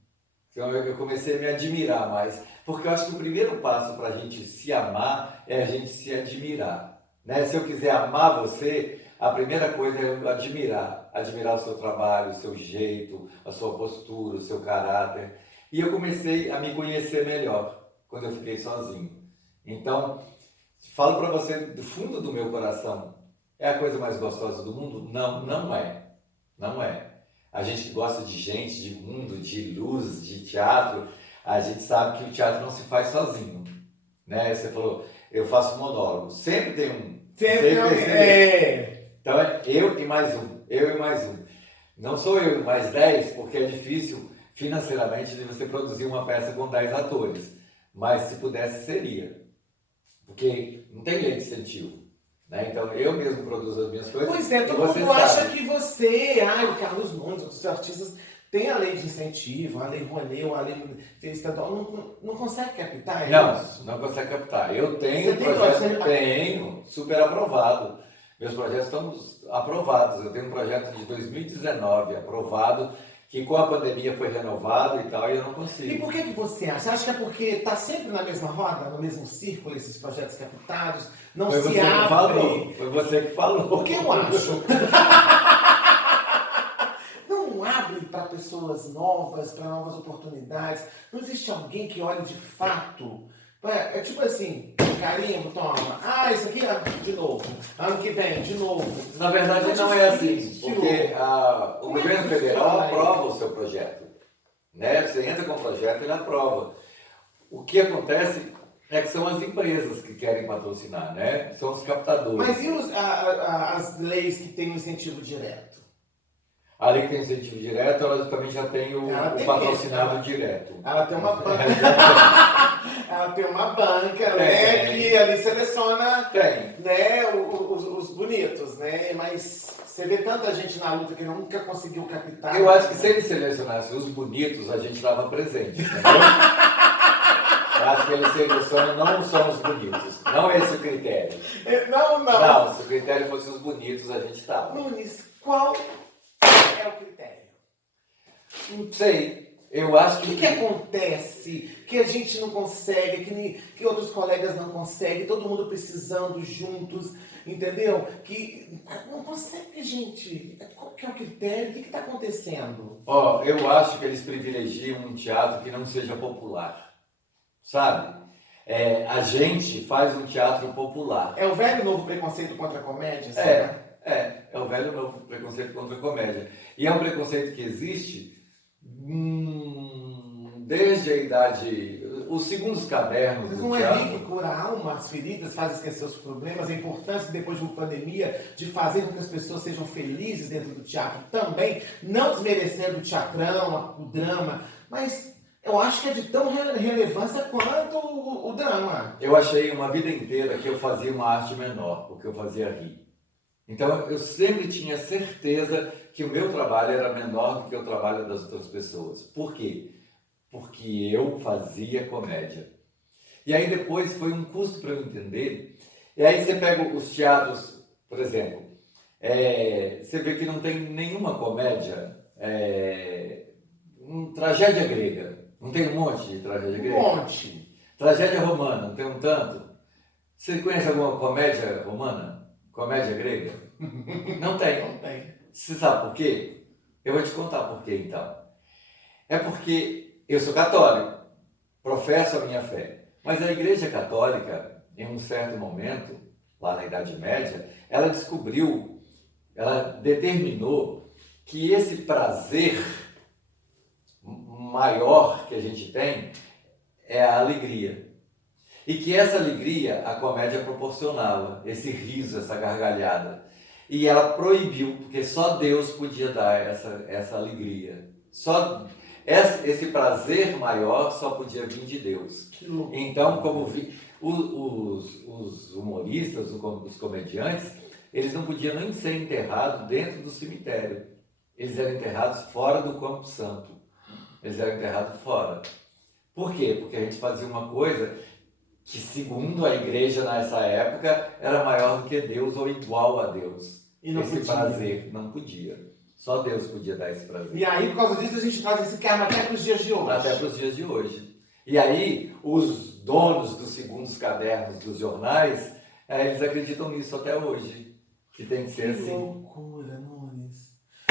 Então eu comecei a me admirar mais. Porque eu acho que o primeiro passo para a gente se amar é a gente se admirar. Né? Se eu quiser amar você, a primeira coisa é eu admirar. Admirar o seu trabalho, o seu jeito, a sua postura, o seu caráter. E eu comecei a me conhecer melhor quando eu fiquei sozinho. Então, falo para você do fundo do meu coração, é a coisa mais gostosa do mundo? Não, não é. Não é. A gente que gosta de gente, de mundo, de luz, de teatro, a gente sabe que o teatro não se faz sozinho. Né? Você falou, eu faço monólogo. Sempre tem um. Sempre tem. Então é eu e mais um. Eu e mais um. Não sou eu e mais 10, porque é difícil financeiramente de você produzir uma peça com 10 atores. Mas se pudesse, seria. Porque não tem lei de incentivo. Né? Então eu mesmo produzo as minhas coisas. Pois é, todo mundo acha que você, o Carlos Nunes, os artistas têm a lei de incentivo, a lei Rouanet, a lei estadual, não consegue captar isso? Não consegue captar. Eu tenho Você projeto, tenho super aprovado. Meus projetos estão aprovados. Eu tenho um projeto de 2019 aprovado, que com a pandemia foi renovado e tal, e eu não consigo. E por que você acha? Você acha que é porque está sempre na mesma roda, no mesmo círculo, esses projetos captados? Não foi se você abre? Que falou. Foi você que falou. Porque eu acho. Não abre para pessoas novas, para novas oportunidades. Não existe alguém que olhe de fato. É tipo assim, carimbo, toma. Isso aqui de novo. Ano que vem, de novo. Na verdade não é assim, porque o governo federal aprova o seu projeto. Né? Você entra com o projeto e ele aprova. O que acontece é que são as empresas que querem patrocinar, né? São os captadores. Mas e as leis que têm um incentivo direto? A lei que tem incentivo direto, ela também já tem o patrocinado direto. Ela tem uma Ela tem uma banca, né? Que ali seleciona, Tem. né, os bonitos, né? Mas você vê tanta gente na luta que nunca conseguiu captar. Eu acho que se ele selecionasse os bonitos, a gente estava presente, entendeu? Eu acho que ele seleciona não só os bonitos. Não esse o critério. Não. Não, se o critério fosse os bonitos, a gente estava. Nunes, qual é o critério? Não sei. Eu acho O que... que acontece que a gente não consegue, que outros colegas não conseguem, todo mundo precisando juntos, entendeu? Que não consegue, gente. Qual que é o critério? O que está acontecendo? Ó, eu acho que eles privilegiam um teatro que não seja popular, sabe? A gente faz um teatro popular. É o velho novo preconceito contra a comédia? É o velho novo preconceito contra a comédia. E é um preconceito que existe desde a idade... Os segundos cadernos Mas do não é teatro... rir que cura a alma, as feridas, faz esquecer os problemas, a importância depois de uma pandemia de fazer com que as pessoas sejam felizes dentro do teatro também, não desmerecendo o teatrão, o drama, mas eu acho que é de tão relevância quanto o drama. Eu achei uma vida inteira que eu fazia uma arte menor, porque eu fazia rir. Então eu sempre tinha certeza que o meu trabalho era menor do que o trabalho das outras pessoas. Por quê? Porque eu fazia comédia. E aí depois foi um custo para eu entender. E aí você pega os teatros, por exemplo, você vê que não tem nenhuma comédia, tragédia grega. Não tem um monte de tragédia grega? Um monte. Tragédia romana, não tem um tanto? Você conhece alguma comédia romana? Comédia grega? Não tem. Não tem. Você sabe por quê? Eu vou te contar por quê, então. É porque eu sou católico, professo a minha fé, mas a Igreja Católica, em um certo momento, lá na Idade Média, ela determinou que esse prazer maior que a gente tem é a alegria. E que essa alegria a comédia proporcionava, esse riso, essa gargalhada. E ela proibiu, porque só Deus podia dar essa alegria. Só esse prazer maior só podia vir de Deus. Que louco. Então, como os humoristas, os comediantes, eles não podiam nem ser enterrados dentro do cemitério. Eles eram enterrados fora do Campo Santo. Eles eram enterrados fora. Por quê? Porque a gente fazia uma coisa que, segundo a igreja nessa época, era maior do que Deus ou igual a Deus. E não esse podia. prazer não podia. Só Deus podia dar esse prazer. E aí, por causa disso, a gente traz esse karma até para os dias de hoje. Até para os dias de hoje. E aí, os donos dos segundos cadernos dos jornais, eles acreditam nisso até hoje. Que tem que ser Que assim. loucura, Nunes.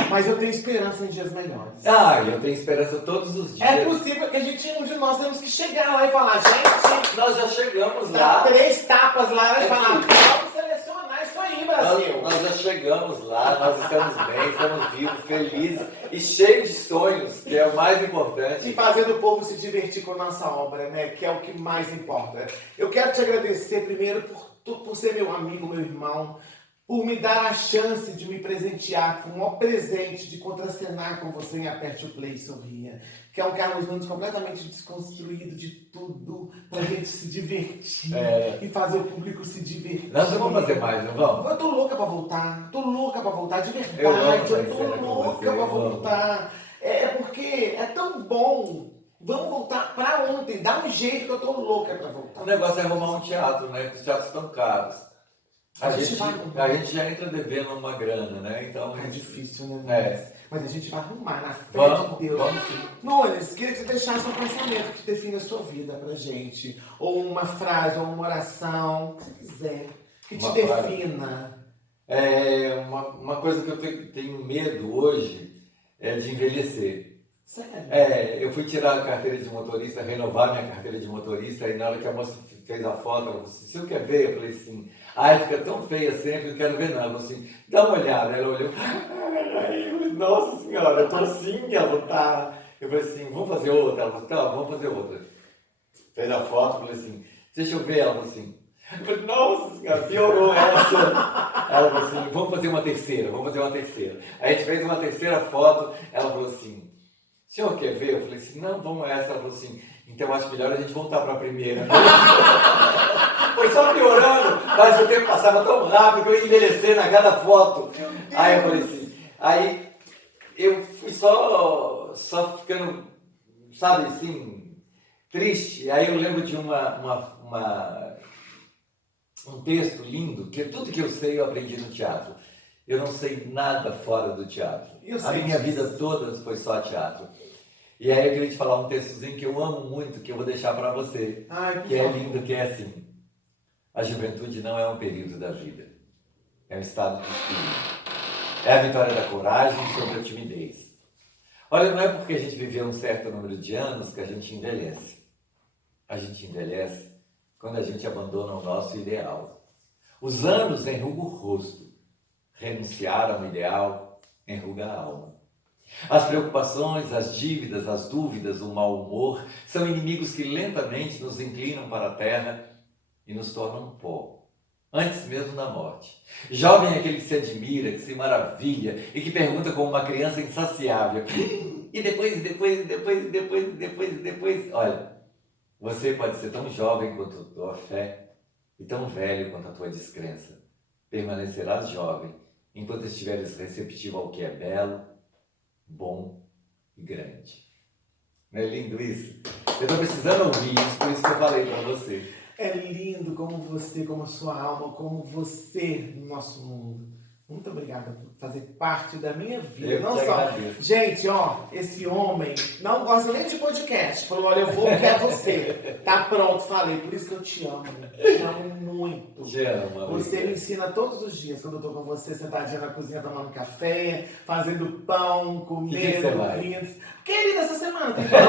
Mas eu tenho esperança em dias melhores. Eu tenho esperança todos os dias. É possível que a gente, um de nós, temos que chegar lá e falar, gente, Nós já chegamos dá lá. 3 tapas lá e É falar, que- vamos selecionar isso aí, Brasil. Nós já chegamos lá, nós estamos bem, estamos vivos, felizes e cheios de sonhos, que é o mais E importante. fazendo o povo se divertir com a nossa obra, né? Que é o que mais importa. Eu quero te agradecer primeiro por ser meu amigo, meu irmão, por me dar a chance de me presentear com um maior presente de contracenar com você em Aperte o Play e Sorria. Que é um Carlos Nunes completamente desconstruído de tudo, pra gente se divertir e fazer o público se divertir. Nós vamos fazer mais, não vamos? Eu tô louca pra voltar, de verdade, Eu amo eu essa tô cena com louca você, pra eu amo. voltar. É porque é tão bom. Vamos voltar pra ontem, dá um jeito que eu tô louca pra voltar. O negócio é arrumar um teatro, né? Os teatros estão caros. A gente já entra devendo uma grana, né? Então É difícil, né, Nunes? Mas a gente vai arrumar, na fé Vamos, de Deus. vamos sim. Nunes, queria que você deixasse um pensamento que define a sua vida pra gente. Ou uma frase, ou uma oração, o que você quiser, que te Uma frase. defina. Uma coisa que eu tenho medo hoje é de envelhecer. Sério. Eu fui tirar a carteira de motorista, renovar minha carteira de motorista, e na hora que a moça fez a foto, ela falou assim, o senhor quer ver? Eu falei assim, fica tão feia sempre, eu quero ver não. Ela falou assim, dá uma olhada. Ela olhou, eu falei, nossa senhora, eu tô assim, ela tá. Eu falei assim, vamos fazer outra? Ela falou, tá, vamos fazer outra. Fez a foto, eu falei assim, deixa eu ver. Ela falou assim, eu falei, nossa senhora, piorou essa. Ela falou assim, vamos fazer uma terceira. Aí a gente fez uma terceira foto, ela falou assim, o senhor quer ver? Eu falei assim, não, vamos essa. Ela falou assim, Então acho melhor a gente voltar para a primeira. Foi só piorando, mas o tempo passava tão rápido que eu ia envelhecendo a cada foto. Aí eu falei assim, aí eu fui só ficando, sabe assim, triste. Aí eu lembro de um texto lindo, que tudo que eu sei eu aprendi no teatro. Eu não sei nada fora do teatro. A minha vida toda foi só teatro. E aí eu queria te falar um textozinho que eu amo muito, que eu vou deixar para você. Que é lindo, que é assim. A juventude não é um período da vida. É um estado de espírito. É a vitória da coragem sobre a timidez. Olha, não é porque a gente viveu um certo número de anos que a gente envelhece. A gente envelhece quando a gente abandona o nosso ideal. Os anos enrugam o rosto. Renunciar a um ideal enruga a alma. As preocupações, as dívidas, as dúvidas, o mau humor são inimigos que lentamente nos inclinam para a terra e nos tornam pó, antes mesmo da morte. Jovem é aquele que se admira, que se maravilha e que pergunta como uma criança insaciável. E depois. Olha, você pode ser tão jovem quanto a tua fé e tão velho quanto a tua descrença. Permanecerás jovem enquanto estiveres receptivo ao que é belo, bom e grande. Não é lindo isso? Eu estou precisando ouvir isso, por isso que eu falei para você. É lindo como você, como a sua alma, como você no nosso mundo. Muito obrigada por fazer parte da minha vida. Eu não te só. agradeço. Gente, ó, esse homem não gosta nem de podcast. Falou, olha, eu vou porque é você. Tá pronto, falei. Por isso que eu te amo. Te amo muito. Te amo, Você amiga. me ensina todos os dias, quando eu tô com você, sentadinha na cozinha, tomando café, fazendo pão, Que você comendo, vai? rindo. Querida, essa semana tem pão.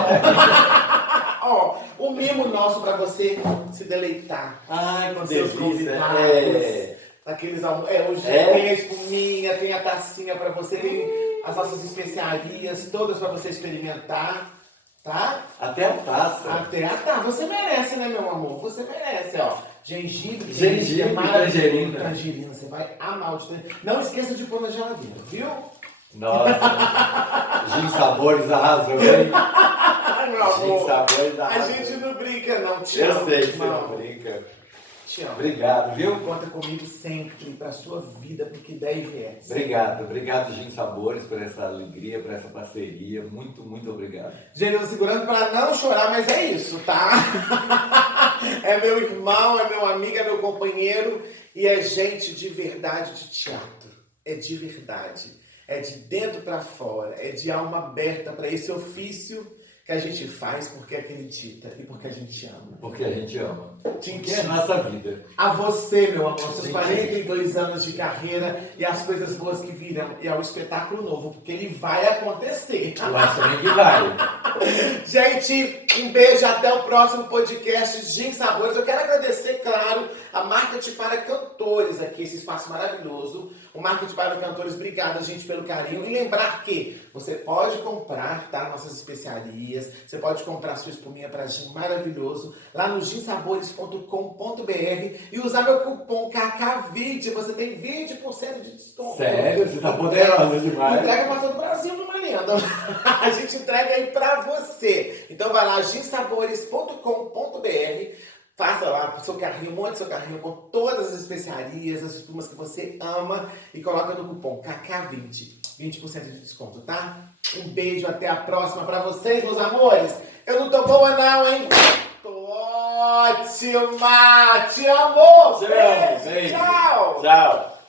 Ó, o mimo nosso pra você se deleitar. Ai, Com que seus delícia. convidados. Aqueles hoje É? tem a espuminha, tem a tacinha pra você, tem as nossas especiarias, todas pra você experimentar, tá? Até a taça. Até você merece, né, meu amor? Você merece, ó. Gengibre, Gengibre, maravilhoso. tangerina. Tangerina, você vai amar o de tangerina. Não esqueça de pôr na geladeira, viu? Nossa. Gin Sabores arrasou, hein? Ai, meu Gin amor. Sabores A arrasou. gente não brinca, não. Te Eu amo, sei que você irmão. não brinca. Te amo. Obrigado, viu? Conta comigo sempre pra sua vida, porque daí vier. Obrigado, Gin Sabores, por essa alegria, por essa parceria. Muito, muito obrigado. Gente, eu tô segurando pra não chorar, mas é isso, tá? É meu irmão, é meu amigo, é meu companheiro e é gente de verdade de teatro. É de verdade. É de dentro pra fora. É de alma aberta pra esse ofício que a gente faz porque acredita e porque a gente ama. Porque a gente ama. Te Porque é a nossa vida. A você, meu amor, seus Sim. 42 anos de carreira e as coisas boas que virão. E ao espetáculo novo, porque ele vai acontecer. Eu acho também que vai. Gente, um beijo, até o próximo podcast Gin Sabores. Eu quero agradecer, claro, a Marketing para Cantores aqui, esse espaço maravilhoso. O Marketing para Cantores, obrigada, gente, pelo carinho. E lembrar que você pode comprar, tá, nossas especiarias, você pode comprar sua espuminha para gin maravilhoso lá no ginsabores.com.br e usar meu cupom KK20, você tem 20% de desconto. Sério? Você tá poderosa demais. Entrega para todo o Brasil, numa lenda. A gente entrega aí pra você. Então vai lá, ginsabores.com.br, faça lá o seu carrinho, monte seu carrinho com todas as especiarias, as espumas que você ama e coloca no cupom KK20, 20% de desconto, tá? Um beijo, até a próxima pra vocês, meus amores. Eu não tô boa não, hein? Tô ótima! Te amo! Te amo, beijo. Tchau! Tchau.